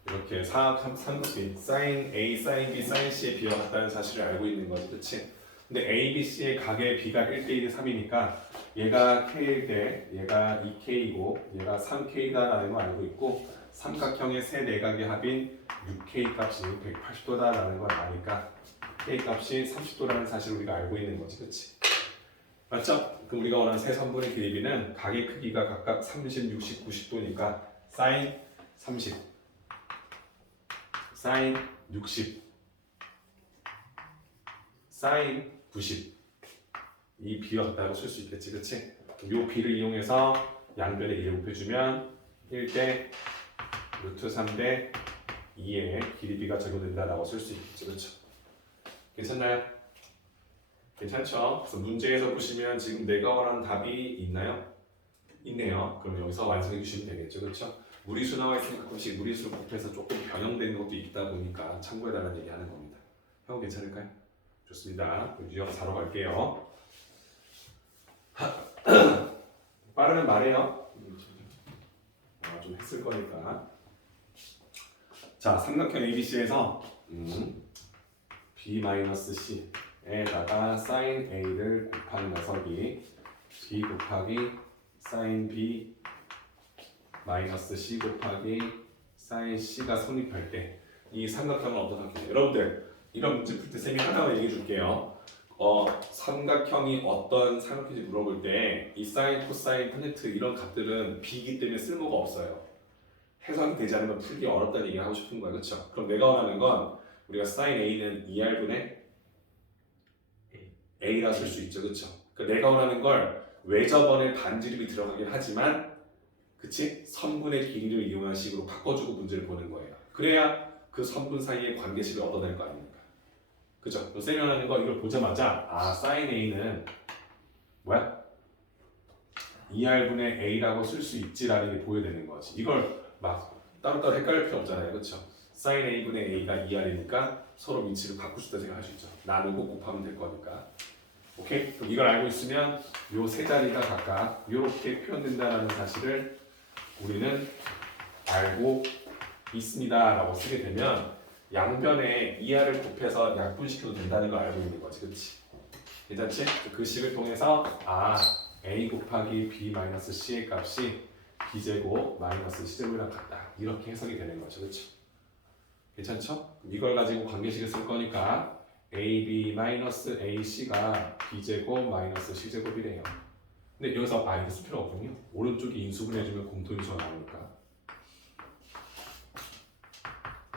이렇게 삼각비 sin A, sin B, sin C의 B와 같다는 사실을 알고 있는 거지, 그렇지? 근데 A, B, C의 각의 B가 1대 1대 3이니까 얘가 K일 때 얘가 2K이고 얘가 3K다라는 거 알고 있고 삼각형의 세 내각의 합인 6K 값이 180도다라는 걸 아니까 K 값이 30도라는 사실을 우리가 알고 있는 거지, 그렇지? 맞죠? 그럼 우리가 원하는 세 선분의 길이 B는 각의 크기가 각각 30, 60, 90도니까 sin 30, sin 60, sin 90 이 B와 같다고 쓸 수 있겠지, 그렇지? 이 B를 이용해서 양변에 1을 곱해주면 1대 루트 3대 2의 길이 B가 적용된다라고 쓸 수 있겠죠, 그렇죠? 괜찮나요? 괜찮죠? 그래서 문제에서 보시면 지금 내가 원하는 답이 있나요? 있네요. 그럼 여기서 완성해 주시면 되겠죠, 그렇죠? 무리수 나와 있으니까 가끔씩 무리수를 곱해서 조금 변형되는 것도 있다 보니까 참고해달라는 얘기하는 겁니다. 형 괜찮을까요? 좋습니다. 유형 4로 갈게요. 빠르면 말해요. 좀 했을 거니까. 자, 삼각형 ABC에서 B-C에다가 sin A를 곱한 녀석이 B 곱하기 sin B 마이너스 C 곱하기 sin C가 성립할 때 이 삼각형은 어떤 삼각형이에요? 여러분들 이런 문제 풀 때 쌤이 하나만 얘기해 줄게요. 삼각형이 어떤 삼각형인지 물어볼 때 이 사인, 코사인, 탄젠트 이런 값들은 B이기 때문에 쓸모가 없어요. 해석이 되지 않으면 풀기 어렵다는 얘기 하고 싶은 거야, 그렇죠? 그럼 내가 원하는 건 우리가 sin A는 2R분의 A라 쓸 수 있죠, 그렇죠? 그러니까 내가 원하는 걸 외접원에 반지름이 들어가긴 하지만, 그치? 선분의 길이를 이용한 식으로 바꿔주고 문제를 보는 거예요. 그래야 그 선분 사이의 관계식을 얻어낼 거 아닙니까? 그죠? 쌤이 원하는 거 이걸 보자마자 sin A는 뭐야? 2R분의 A라고 쓸 수 있지라는 게 보여야 되는 거지. 이걸 막 따로따로 헷갈릴 필요 없잖아요, 그렇죠? sin A분의 A가 2R이니까 서로 위치를 바꿀 수 있다 생각할 수 있죠. 나누고 곱하면 될 거니까. 오케이? 그럼 이걸 알고 있으면 요 세 자리가 각각 이렇게 표현된다는 사실을 우리는 알고 있습니다라고 쓰게 되면 양변에 2R을 곱해서 약분시켜도 된다는 걸 알고 있는 거지, 그렇지? 괜찮지? 그 식을 통해서 A 곱하기 B 마이너스 C의 값이 B제곱 마이너스 C제곱이랑 같다 이렇게 해석이 되는 거죠, 그렇죠? 괜찮죠? 이걸 가지고 관계식을 쓸 거니까 AB 마이너스 AC가 B제곱 마이너스 C제곱이래요. 근데 여기서 이거 쓸 필요 없군요. 오른쪽에 인수분해주면 공통인수가 나오니까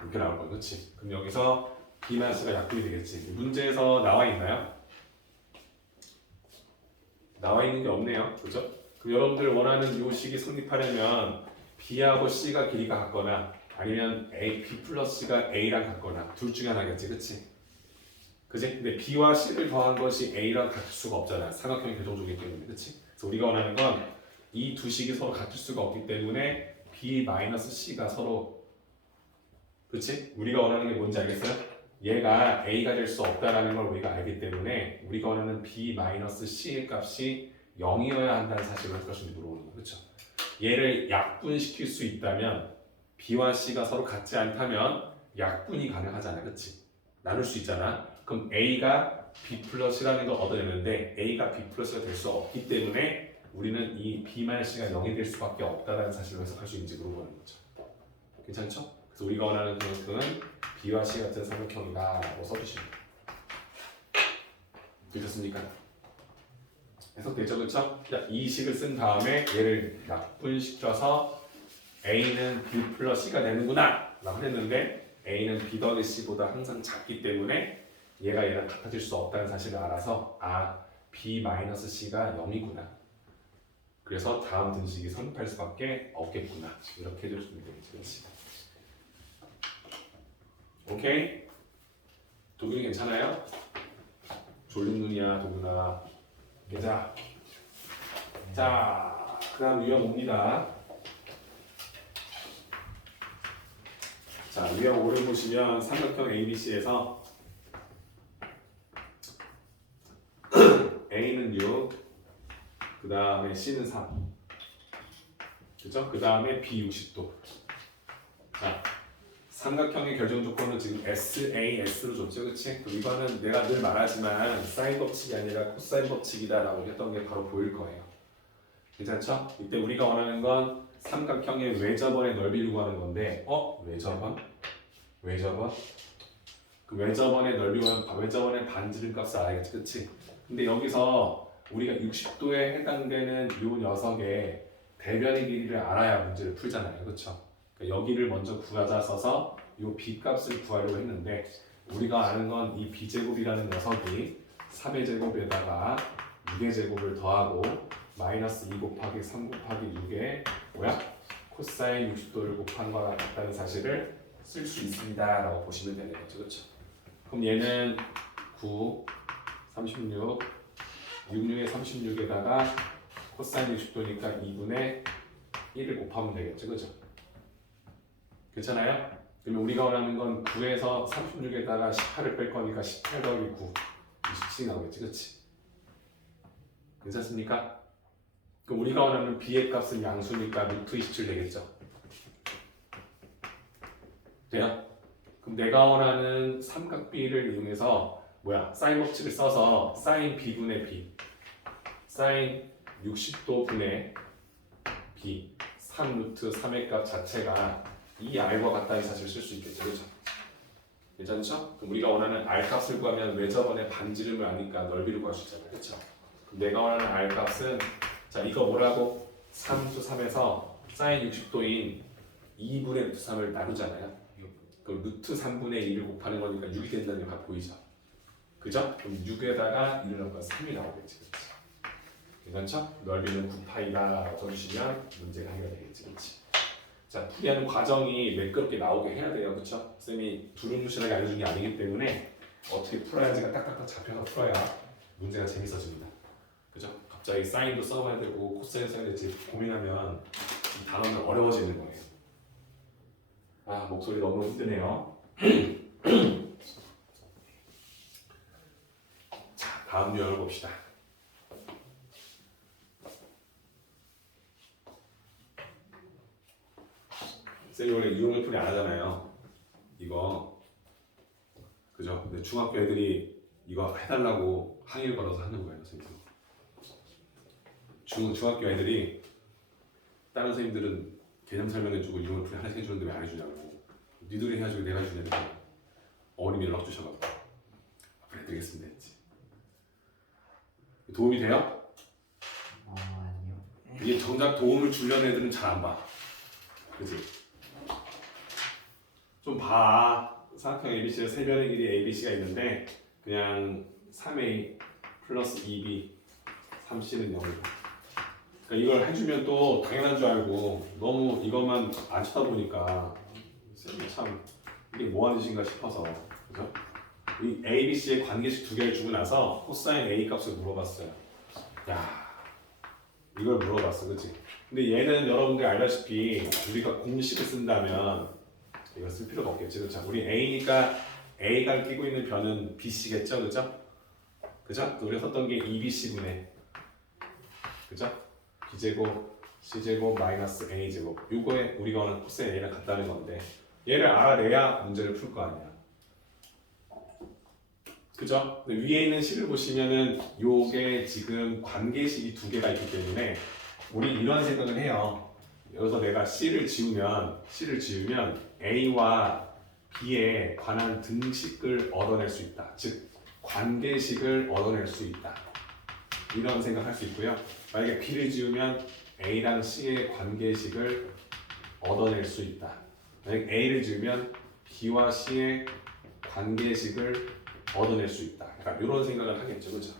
이렇게 나올 거야, 그렇지? 그럼 여기서 B 마이너스가 약분이 되겠지. 문제에서 나와 있나요? 나와 있는 게 없네요, 그죠? 그럼 여러분들 원하는 요 식이 성립하려면 B하고 C가 길이가 같거나 아니면 B 플러스 C가 A랑 같거나 둘 중에 하나겠지, 그치? 그치? 근데 B와 C를 더한 것이 A랑 같을 수가 없잖아. 삼각형이 교정조기 때문에, 그치? 그래서 우리가 원하는 건 이 두 식이 서로 같을 수가 없기 때문에 B-C가 서로, 그치? 우리가 원하는 게 뭔지 알겠어요? 얘가 A가 될 수 없다라는 걸 우리가 알기 때문에 우리가 원하는 B-C의 값이 0이어야 한다는 사실을 어떻게 물어보는 거예요, 그렇죠? 얘를 약분시킬 수 있다면 B와 C가 서로 같지 않다면 약분이 가능하잖아, 그렇지? 나눌 수 있잖아. 그럼 A가 B 플러스라는 걸 얻어내는데 A가 B 플러스가 될 수 없기 때문에 우리는 이 B-C가 0이 될 수밖에 없다는 사실을 해석할 수 있는지 물어보는 거죠. 괜찮죠? 그래서 우리가 원하는 그만큼은 B와 C 같은 삼각형이다 라고 써주시면 돼요. 되셨습니까? 해석되죠, 그렇죠? 이 식을 쓴 다음에 얘를 약분시켜서 A는 B 플러스 C가 되는구나 라고 했는데 A는 B 더하기 C보다 항상 작기 때문에 얘가 얘랑 같아질 수 없다는 사실을 알아서 B-C가 0이구나. 그래서 다음 등식이 성립할 수밖에 없겠구나. 이렇게 해주시면 되겠지. 오케이? 도균이 괜찮아요? 졸린 눈이야, 도균아. 자, 그 다음 유형 옵니다. 자, 위에 오른 보시면 삼각형 ABC에서 A는 6, 그 다음에 C는 3, 그죠? 그 다음에 B 60도. 자, 삼각형의 결정 조건은 지금 SAS로 줬죠, 그렇지? 그럼 이거는 내가 늘 말하지만 사인 법칙이 아니라 코사인 법칙이다라고 했던 게 바로 보일 거예요. 괜찮죠? 이때 우리가 원하는 건 삼각형의 외접원의 넓이를 구하는 건데, 외접원? 외접원? 그 외접원의 넓이와 외접원의 반지름 값을 알아야겠지, 그렇지? 근데 여기서 우리가 60도에 해당되는 이 녀석의 대변의 길이를 알아야 문제를 풀잖아요, 그렇죠? 그러니까 여기를 먼저 구하자 써서 이 b 값을 구하려고 했는데 우리가 아는 건 이 b제곱이라는 녀석이 3의 제곱에다가 6의 제곱을 더하고 마이너스 2 곱하기 3 곱하기 6의 코사인 60도를 곱한 거랑 같다는 사실을 쓸 수 있습니다 라고 보시면 되는 거죠, 그렇죠? 그럼 얘는 9, 36, 66에 36에다가 코사인 60도니까 2분의 1을 곱하면 되겠죠, 그죠? 괜찮아요? 그러면 우리가 원하는 건 9에서 36에다가 18을 뺄 거니까 18 더하기 9, 27이 나오겠지, 그치? 괜찮습니까? 그럼 우리가 원하는 b의 값은 양수니까 루트 27 되겠죠? 돼요? 그럼 내가 원하는 삼각 b를 이용해서 사인 법칙을 써서 사인 b분의 b, 사인 60도 분의 b, 3 루트 3의 값 자체가 이 r과 같다는 사실을 쓸 수 있겠죠, 그렇죠? 괜찮죠? 그럼 우리가 원하는 r 값을 구하면 외접원의 반지름을 아니까 넓이를 구할 수 있잖아요, 그렇죠? 그럼 내가 원하는 r 값은 자 이거 뭐라고? 3수 3에서 사인 60도인 2분의 루트 3을 나누잖아요. 그 루트 3분의 1을 곱하는 거니까 6이 된다는 게 다 보이죠? 그죠? 그럼 6에다가 1을 넣으면 3이 나오겠지, 그렇지? 괜찮죠? 넓이는 9파이다 써주시면 문제가 해결되겠지, 그렇지? 자, 풀이하는 과정이 매끄럽게 나오게 해야 돼요, 그렇죠? 쌤이 두루뭉실하게 알려준 게 아니기 때문에 어떻게 풀어야지가 딱딱딱 잡혀서 풀어야 문제가 재밌어집니다, 그죠? 갑자기 사인도 써봐야 되고 코사인 써야 될지 고민하면 이 단어는 어려워지는 거예요. 아, 목소리 너무 힘드네요. 자, 다음 유형을 봅시다. 쌤이 원래 유형을 풀이 안 하잖아요. 이거 그죠? 근데 중학교 애들이 이거 해달라고 항의를 받아서 하는 거예요, 선생님. 중학교 애들이 다른 선생님들은 개념 설명해주고 유형을 풀이 하나씩 해주는데 왜 안 해주냐고. 니들이 해가지고 내가 해주냐고 어머님이 연락 주셔가지고 그래 드리겠습니다 했지. 도움이 돼요? 아니요. 이게 정작 도움을 주려는 애들은 잘 안 봐. 그치? 좀 봐. 삼각형 ABC에 세 변의 길이 ABC가 있는데 그냥 3A 플러스 2B 3C는 0이고 그러니까 이걸 해주면 또 당연한 줄 알고 너무 이것만 안 쳐다보니까 쌤이 참 이게 뭐하는 짓인가 싶어서 그죠? 이 ABC의 관계식 두 개를 주고 나서 코사인 A 값을 물어봤어요. 야 이걸 물어봤어, 그치? 근데 얘는 여러분들이 알다시피 우리가 공식을 쓴다면 이거 쓸 필요가 없겠지, 그렇죠? 우리 A니까 A가 끼고 있는 변은 BC겠죠, 그죠? 그죠? 우리가 썼던 게 2BC분의 그죠? B제곱, C제곱, 마이너스 A제곱 이거에 우리가 원하는 코사인 A랑 같다는 건데 얘를 알아내야 문제를 풀 거 아니야, 그죠? 근데 위에 있는 식을 보시면은 요게 지금 관계식이 두 개가 있기 때문에 우리 이런 생각을 해요. 여기서 내가 C를 지우면 A와 B에 관한 등식을 얻어낼 수 있다. 즉 관계식을 얻어낼 수 있다. 이런 생각할 수 있고요. 만약에 B를 지우면 A랑 C의 관계식을 얻어낼 수 있다. 만약에 A를 지우면 B와 C의 관계식을 얻어낼 수 있다. 그러니까 이런 생각을 하겠죠, 그렇죠?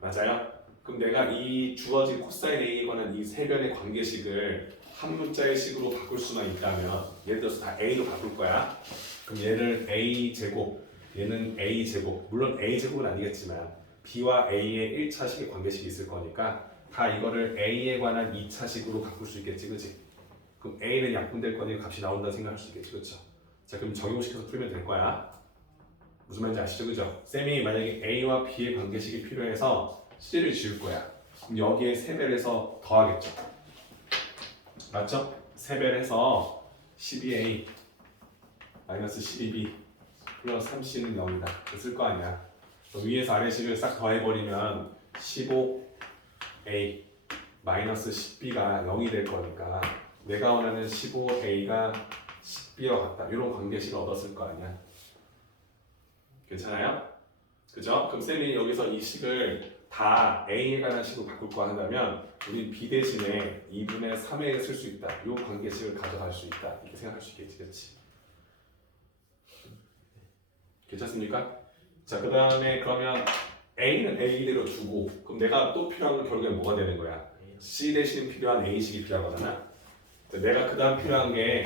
맞아요? 그럼 내가 이 주어진 코사인 A에 관한 이 세 변의 관계식을 한 문자의 식으로 바꿀 수만 있다면 예를 들어서 다 A로 바꿀 거야. 그럼 얘를 A 제곱, 얘는 A 제곱. 물론 A 제곱은 아니겠지만 B와 A의 1차식의 관계식이 있을 거니까 다 이거를 A에 관한 2차식으로 바꿀 수 있겠지, 그치? 그럼 a는 약분될 거니 값이 나온다는 생각할 수 있겠지, 그렇죠? 자, 그럼 적용시켜서 풀면 될 거야. 무슨 말인지 아시죠, 그죠? 쌤이 만약에 a와 b의 관계식이 필요해서 c를 지울 거야. 그럼 여기에 세배를 해서 더하겠죠. 맞죠? 세배를 해서 12a 마이너스 12b 플러스 3c는 0이다. 쓸 거 아니야. 위에서 아래식을 싹 더해버리면 15a 마이너스 10b가 0이 될 거니까 내가 원하는 15a가 10b와 같다. 이런 관계식을 얻었을 거 아니야. 괜찮아요? 그죠? 그럼 쌤이 여기서 이 식을 다 a에 관한 식으로 바꿀 거 한다면 우리 b 대신에 2분의 3에 쓸 수 있다. 이 관계식을 가져갈 수 있다. 이렇게 생각할 수 있겠지, 그렇지? 괜찮습니까? 자, 그 다음에 그러면 a는 a대로 두고 그럼 내가 또 필요한 건 결국엔 뭐가 되는 거야? c 대신 필요한 a식이 필요한 거잖아. 내가 그 다음 필요한 게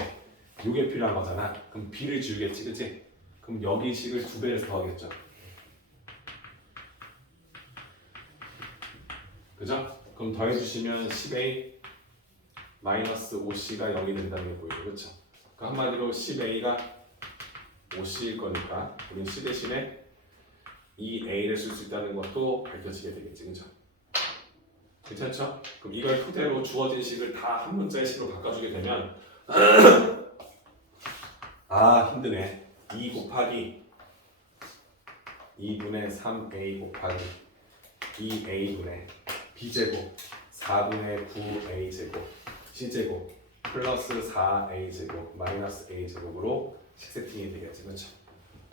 요게 필요한 거잖아. 그럼 b를 지우겠지, 그치? 그럼 여기 식을 2배에서 더하겠죠. 그죠? 그럼 더해주시면 10a 마이너스 5c가 0이 된다는 게 보이죠, 그쵸? 그러니까 한마디로 10a가 5c일 거니까 우린 c 대신에 이 a를 쓸 수 있다는 것도 밝혀지게 되겠지, 그죠? 괜찮죠? 그럼 이걸 토대로 주어진 식을 다 한 문자의 식으로 바꿔주게 되면 아, 힘드네. 2 곱하기 2분의 3a 곱하기 2a분의 b제곱 4분의 9a제곱 c제곱 플러스 4a제곱 마이너스 a제곱으로 식 세팅이 되겠지, 그렇죠?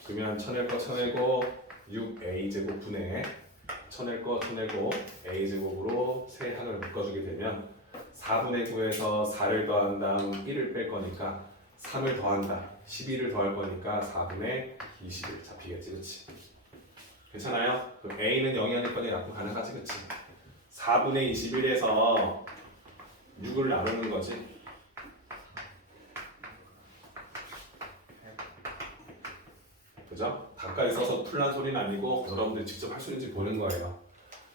그러면 쳐낼 거 쳐내고 6a제곱 분의 쳐낼 거 쳐내고 a제곱으로 세 항을 묶어주게 되면 4분의 9에서 4를 더한 다음 1을 뺄 거니까 3을 더한다. 12를 더할 거니까 4분의 20을 잡히겠지, 그렇지? 괜찮아요? 그럼 a는 0이 아닐 거니 약분 가능하지, 그렇지? 4분의 21에서 6을 나누는 거지. 그죠? 가까이 써서 풀란 소리는 아니고 여러분들이 직접 할 수 있는지 보는 거예요.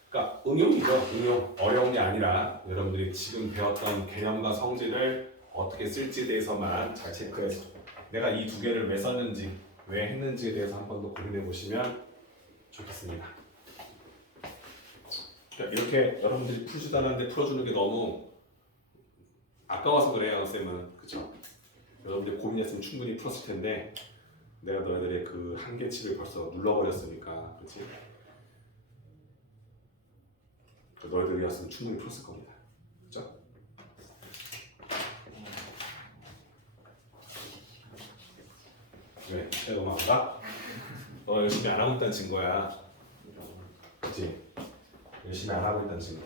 그러니까 응용이죠. 응용. 어려운 게 아니라 여러분들이 지금 배웠던 개념과 성질을 어떻게 쓸지에 대해서만 잘 체크해서 내가 이 두 개를 왜 썼는지 왜 했는지에 대해서 한 번 더 고민해 보시면 좋겠습니다. 그러니까 이렇게 여러분들이 풀지도 않았는데 풀어주는 게 너무 아까워서 그래요, 쌤은. 그죠? 여러분들이 고민했으면 충분히 풀었을 텐데 내가 너희들의 그 한계치를 벌써 눌러버렸으니까, 그렇지? 너희들이었으면 충분히 풀었을 겁니다. 그죠? 왜? 내가 너무 아파? 너 열심히 안 하고 있다는 증거야. 그치? 열심히 안 하고 있다는 증거.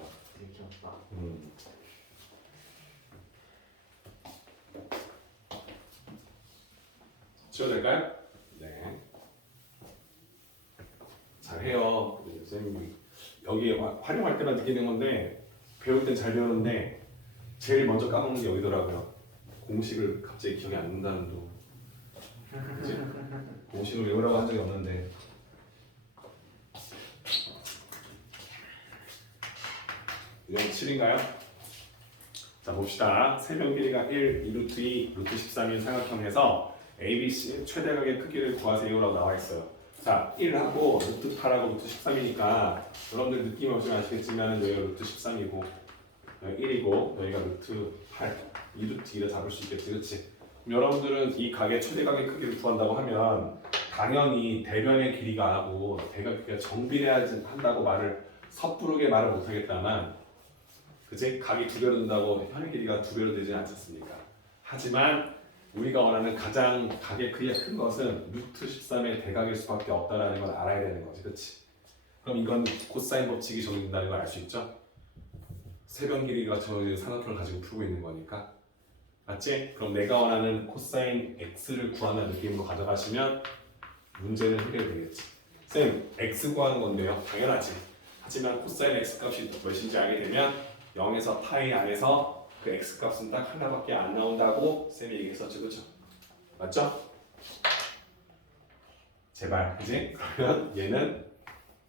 지워낼까요? 네. 잘해요. 선생님이 여기 활용할 때만 느끼는 건데 배울 땐 잘 배우는데 제일 먼저 까먹는 게 여기더라고요. 공식을 갑자기 기억이 안 난다는 도. 그치? 공식을 외우라고 한 적이 없는데. 이건 7인가요? 자, 봅시다. 세변 길이가 1, 2루트 2, 루트 13인 삼각형에서 ABC 최대각의 크기를 구하세요라고 나와 있어요. 자, 1하고 루트 8하고 루트 13이니까 여러분들 느낌 없으면 아시겠지만 여기가 루트 13이고 1이고 여기가 루트 8, 2루트 2를 잡을 수 있겠지, 그렇지? 여러분들은 이 각의 최대각의 크기를 구한다고 하면 당연히 대변의 길이가 하고 대각 크기가 정비례해야 한다고 섣부르게 말을 못하겠다만, 그치? 각이 두 배로 된다고 현의 길이가 두 배로 되지 않습니까? 하지만 우리가 원하는 가장 각의 크기가 큰 것은 루트 13의 대각일 수밖에 없다는 걸 알아야 되는 거지, 그렇지? 그럼 이건 코사인 법칙이 적용된다는 걸 알 수 있죠? 세변 길이가 저 삼각형을 가지고 풀고 있는 거니까, 맞지? 그럼 내가 원하는 코사인 x를 구하는 느낌으로 가져가시면 문제는 해결되겠지. 쌤, x 구하는 건데요. 당연하지. 하지만 코사인 x 값이 몇인지 알게 되면 0에서 파이 안에서 그 x 값은 딱 하나밖에 안 나온다고 쌤이 얘기했었죠, 그렇죠? 맞죠? 제발, 그지? 그러면 얘는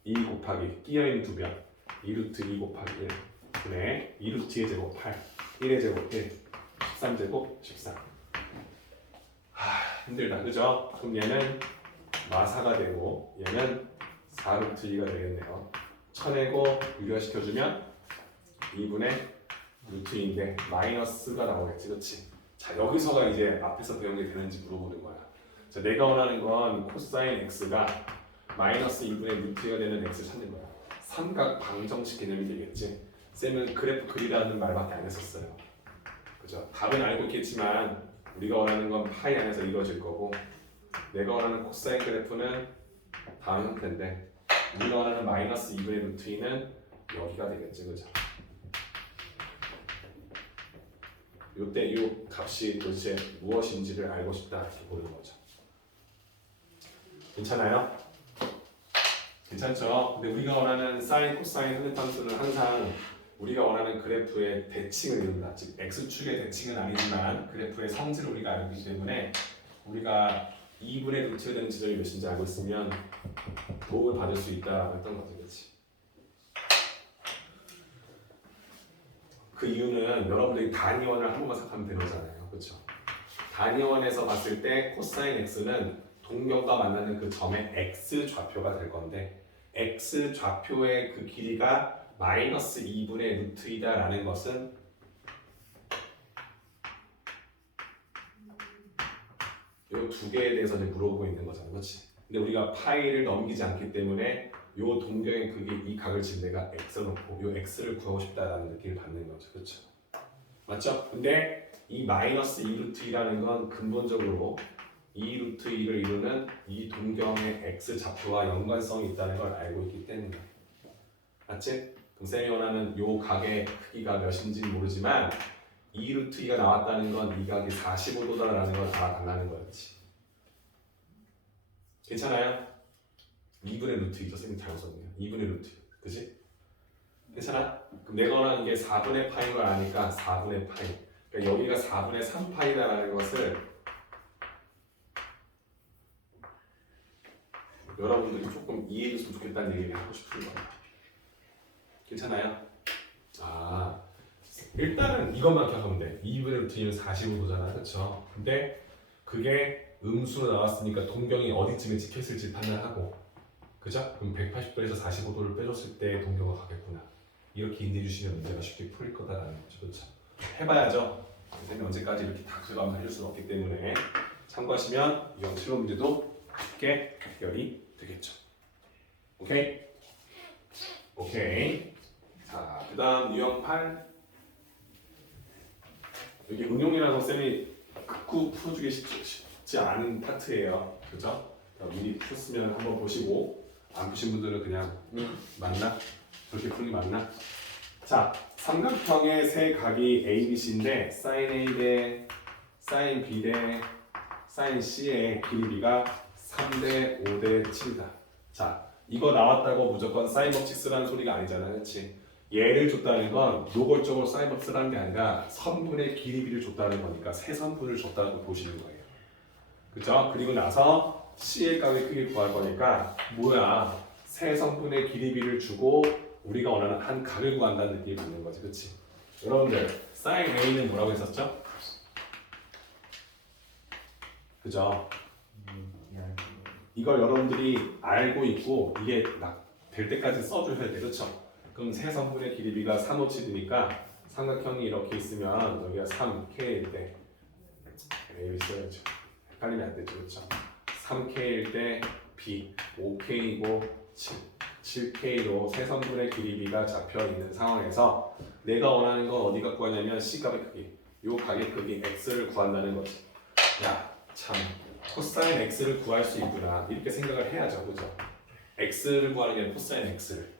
2 곱하기 끼어있는 두 변 2루트 2 곱하기 1 분의 2루트 2의 제곱 8 1의 제곱 1 13제곱 14. 힘들다, 그죠? 그럼 얘는 마사가 되고 얘는 4루트 2가 되겠네요. 쳐내고 유리화시켜주면 2분의 루트 2인데 마이너스가 나오겠지, 그렇지? 자, 여기서가 이제 앞에서 배운 게 되는지 물어보는 거야. 자, 내가 원하는 건 코사인 x가 마이너스 2분의 루트 2가 되는 x를 찾는 거야. 삼각 방정식 개념이 되겠지. 쌤은 그래프 그리라는 말밖에 안 했었어요. 그죠? 답은 알고 있겠지만 우리가 원하는 건 파이 안에서 이루어질 거고, 내가 원하는 코사인 그래프는 다음 형태인데, 우리가 원하는 마이너스 2분의 루트 2는 여기가 되겠지, 그죠? 요때 요 값이 도대체 무엇인지를 알고 싶다 이렇게 보는 거죠. 괜찮아요? 괜찮죠? 근데 우리가 원하는 사인, 코사인 상대함수는 항상 우리가 원하는 그래프의 대칭을 이룬다. 즉 x축의 대칭은 아니지만 그래프의 성질을 우리가 알기 때문에 우리가 2분의 루트가 되는 지점이 몇인지 알고 있으면 도움을 받을 수 있다 했던 거지, 그렇지? 그 이유는 여러분들이 단위원을 한 번만 생각하면 되는 거잖아요, 그렇죠? 단위원에서 봤을 때 코사인 x는 동경과 만나는 그 점의 x 좌표가 될 건데, x 좌표의 그 길이가 마이너스 2분의 루트 2다라는 것은 이 두 개에 대해서 이제 물어보고 있는 거잖아요, 그렇지? 근데 우리가 파이를 넘기지 않기 때문에 이 동경의 크기, 이 각을 지금 내가 x 놓고 이 x를 구하고 싶다라는 느낌을 받는 거죠, 그렇죠? 맞죠? 근데 이 마이너스 2루트 2라는 건 근본적으로 2루트 2를 이루는 이 동경의 x 좌표와 연관성이 있다는 걸 알고 있기 때문에, 맞지? 그럼 쌤이 원하는 요 각의 크기가 몇인지는 모르지만 2루트 2가 나왔다는 건 이 각이 45도다라는 걸 알아달라는 거였지. 괜찮아요? 2분의 루트 2죠. 쌤이 잘못 썼네요. 2분의 루트 2. 그지? 괜찮아? 그럼 내가 원하는 게 4분의 파인 걸 아니까 4분의 파이. 그러니까 여기가 4분의 3파이다라는 것을 여러분들이 조금 이해해줬으면 좋겠다는 얘기를 하고 싶은 거예요. 괜찮아요? 아, 일단은 이것만 기억하면 돼. 2분의 루트 2는 45도잖아, 그렇죠? 근데 그게 음수로 나왔으니까 동경이 어디쯤에 찍혔을지 판단하고, 그죠? 그럼 180도에서 45도를 빼줬을 때 동경은 가겠구나. 이렇게 인지해 주시면 문제가 쉽게 풀릴 거다라는 거죠, 그렇죠? 해봐야죠. 선생님이 언제까지 이렇게 다 그감 해줄 수는 없기 때문에 참고하시면 이형 실험 문제도 쉽게 해결이 되겠죠. 오케이? 오케이. 자, 그 다음 유형 8. 여기 응용이라서 쌤이 극구 풀어주기 쉽지 않은 파트예요. 그죠? 미리 풀었으면 한번 보시고, 안 푸신 분들은 그냥 맞나? 그렇게 푸는 게 맞나? 자, 삼각형의 세 각이 A, B, C인데 sin A 대 sin B 대 sin C의 길이 B가 3대 5대 7이다. 자, 이거 나왔다고 무조건 사인 법칙 쓰라는 소리가 아니잖아, 그렇지? 얘를 줬다는 건 노골적으로 사인 법 쓰라는 게 아니라 선분의 길이 B를 줬다는 거니까 세 선분을 줬다고 보시는 거예요. 그죠? 그리고 나서 C의 값의 크기를 구할 거니까 뭐야? 세 선분의 길이 B를 주고 우리가 원하는 한 각을 구한다는 느낌이 받는 거지, 그렇지? 여러분들 sin A는 뭐라고 했었죠? 그죠? 이걸 여러분들이 알고 있고 이게 될 때까지 써주셔야 돼, 그렇죠? 그럼 세 선분의 길이 B가 3, 5, 7이니까 삼각형이 이렇게 있으면 여기가 3K일 때 A, B 써야죠. 헷갈리면 안 되죠, 그렇죠? 3K일 때 B, 5K이고 7K로 세 선분의 길이 B가 잡혀 있는 상황에서 내가 원하는 건 어디가 구하냐면 C 값의 크기, 요 각의 크기 X를 구한다는 거지. 야, 참. 코사인 x를 구할 수 있구나 이렇게 생각을 해야죠, 그죠? x를 구하는 게 아니라 코사인 x를,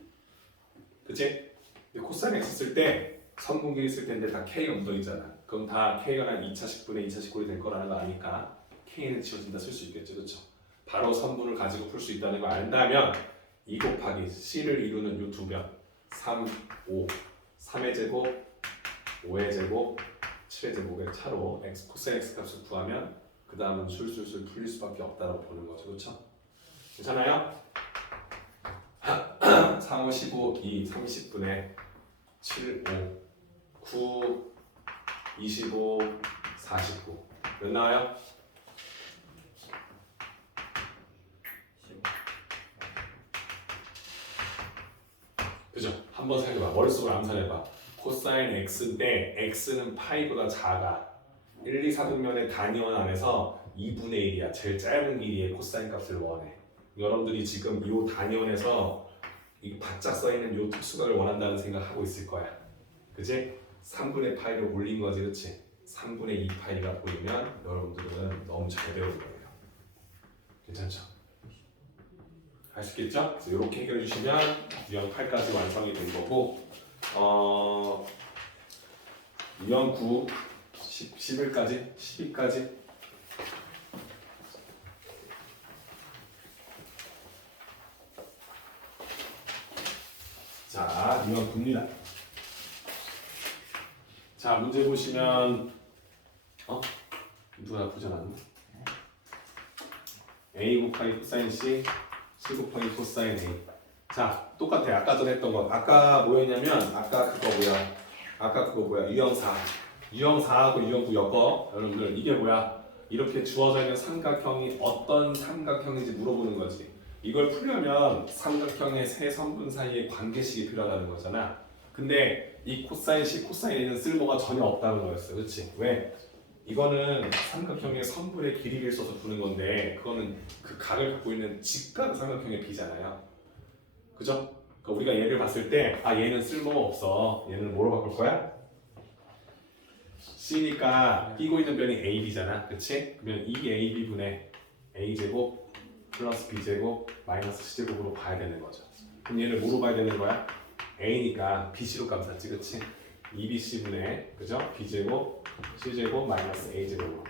그치? 근데 코사인 x 쓸 때 선분길이 쓸 텐데 다 k가 묻어있잖아. 그럼 다 k가 한 2차 10분의 2차 19이 될 거라는 거 아니까 k는 지워진다 쓸 수 있겠죠, 그쵸? 바로 선분을 가지고 풀 수 있다는 걸 안다면 2 곱하기 c를 이루는 요 두 변 3, 5, 3의 제곱, 5의 제곱, 7의 제곱의 차로 x 코사인 x 값을 구하면 그 다음은 술술술 풀릴 수밖에 없다고 보는 거죠, 그렇죠? 괜찮아요? 3, 5, 15, 2, 30분의 7, 5, 9, 25, 49. 몇 나와요? 15. 그죠? 한번 생각해봐. 머릿속으로 암산해봐. 코사인 x인데 x는 파이보다 작아. 1, 2, 4등면의 단위원 안에서 2분의 1이야. 제일 짧은 길이의 코사인 값을 원해. 여러분들이 지금 이 단위원에서 이 바짝 써있는 이 특수각을 원한다는 생각하고 있을 거야. 그지? 3분의 파이를 올린 거지, 그치? 3분의 2 파이가 보이면 여러분들은 너무 잘 배운 거예요. 괜찮죠? 할 수 있겠죠? 그래서 이렇게 해결해 주시면 유형 8까지 완성이 된 거고 유형 9, 10, 11까지, 12까지 자, 유형 9입니다. 자, 문제 보시면 누가 나쁘지 않았나? A 곱하기 코사인 C, C 곱하기 코사인 A. 자, 똑같아. 아까 전에 했던 거. 아까 뭐였냐면 아까 그거 뭐야? 유형 4. 유형 4하고 유형 9 엮어. 여러분들 이게 뭐야? 이렇게 주어져 있는 삼각형이 어떤 삼각형인지 물어보는 거지. 이걸 풀려면 삼각형의 세 선분 사이의 관계식이 필요하다는 거잖아. 근데 이 코사인 C, 코사인 A는 쓸모가 전혀 없다는 거였어. 그렇지? 왜? 이거는 삼각형의 선분의 길이를 써서 푸는 건데 그거는 그 각을 갖고 있는 직각 삼각형의 비잖아요. 그죠? 그러니까 우리가 얘를 봤을 때 얘는 쓸모가 없어. 얘는 뭐로 바꿀 거야? C니까 끼고 있는 변이 AB잖아. 그치? 그러면 2AB분의 A제곱 플러스 B제곱 마이너스 C제곱으로 봐야 되는 거죠. 그럼 얘를 뭐로 봐야 되는 거야? A니까 BC로 감쌌지. 그치? 2BC분의 그죠? B제곱 C제곱 마이너스 A제곱으로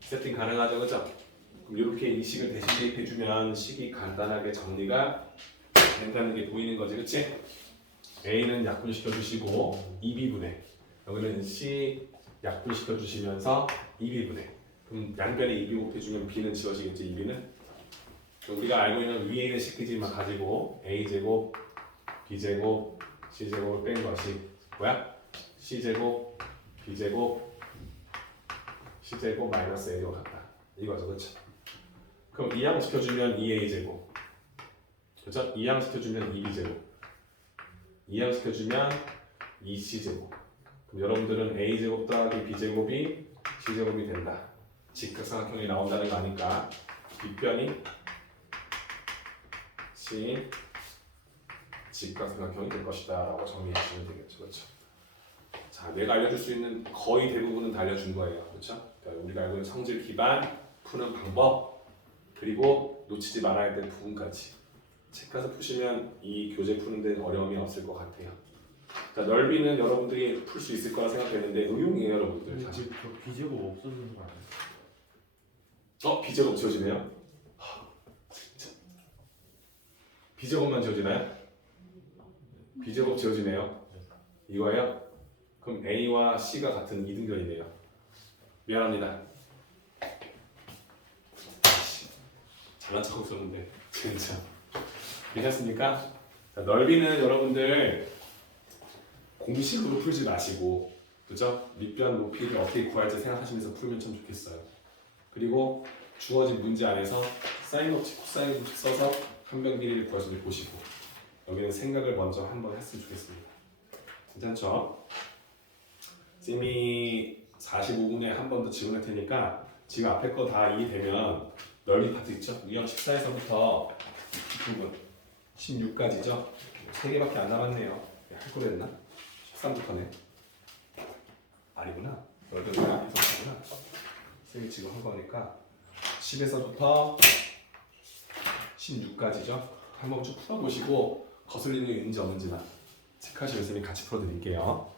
세팅 가능하죠. 그죠? 그럼 이렇게 이 식을 대신 대입해주면 식이 간단하게 정리가 된다는 게 보이는 거지. 그치? A는 약분시켜 주시고 2B분의 여기는 C 약분시켜 주시면서 2B분의 그럼 양변에 2B 곱해주면 B는 지워지겠지. 2B는 우리가 알고 있는 위에 있는 식기지만 가지고 A제곱 B제곱 C제곱을 뺀 것이 뭐야? C제곱 B제곱 C제곱 마이너스 A로 같다. 이거죠. 그렇죠? 그럼 이항시켜주면 2A제곱 그렇죠? 이항시켜주면 2B제곱 이항시켜주면 2C제곱 그럼 여러분들은 A제곱 더하기 B제곱이 C제곱이 된다. 직각삼각형이 나온다는 거 아니까 뒷변이 C 직각삼각형이 될 것이다 라고 정리해 주시면 되겠죠. 그렇죠? 자, 내가 알려줄 수 있는 거의 대부분은 다 알려준 거예요. 그렇죠? 그러니까 우리가 알고 있는 성질 기반, 푸는 방법, 그리고 놓치지 말아야 될 부분까지 책 가서 푸시면 이 교재 푸는 데는 어려움이 없을 것 같아요. 자, 넓이는 여러분들이 풀 수 있을 거라 생각했는데 의용이에요, 여러분들. 사실. 저 비제곱 없어지는 거 아니에요? B제곱 지워지네요? 진짜. B제곱만 지워지나요? B제곱 지워지네요. 이거예요? 그럼 A와 C가 같은 이등변이네요. 미안합니다. 잘난 척하고 있었는데 진짜 괜찮습니까? 자, 넓이는 여러분들 공식으로 풀지 마시고 그죠? 밑변 높이를 어떻게 구할지 생각하시면서 풀면 참 좋겠어요. 그리고 주어진 문제 안에서 사인 법칙, 코사인 법칙 써서 한변 길이를 구할 줄 보시고 여기는 생각을 먼저 한번 했으면 좋겠습니다. 괜찮죠? 쌤이 45분에 한 번 더 지원할 테니까 지금 앞에 거 다 이해되면 넓이 파트 있죠? 유형 14에서부터 부분 16까지죠? 3개밖에 안 남았네요. 할 거 됐나? 13부터네. 아니구나. 넓은 거 앞에서부터구나. 쌤이 지금 한 거니까 10에서부터 16까지죠? 한번 쭉 풀어보시고 거슬리는 게 있는지 없는지만 체크하시면 쌤이 같이 풀어드릴게요.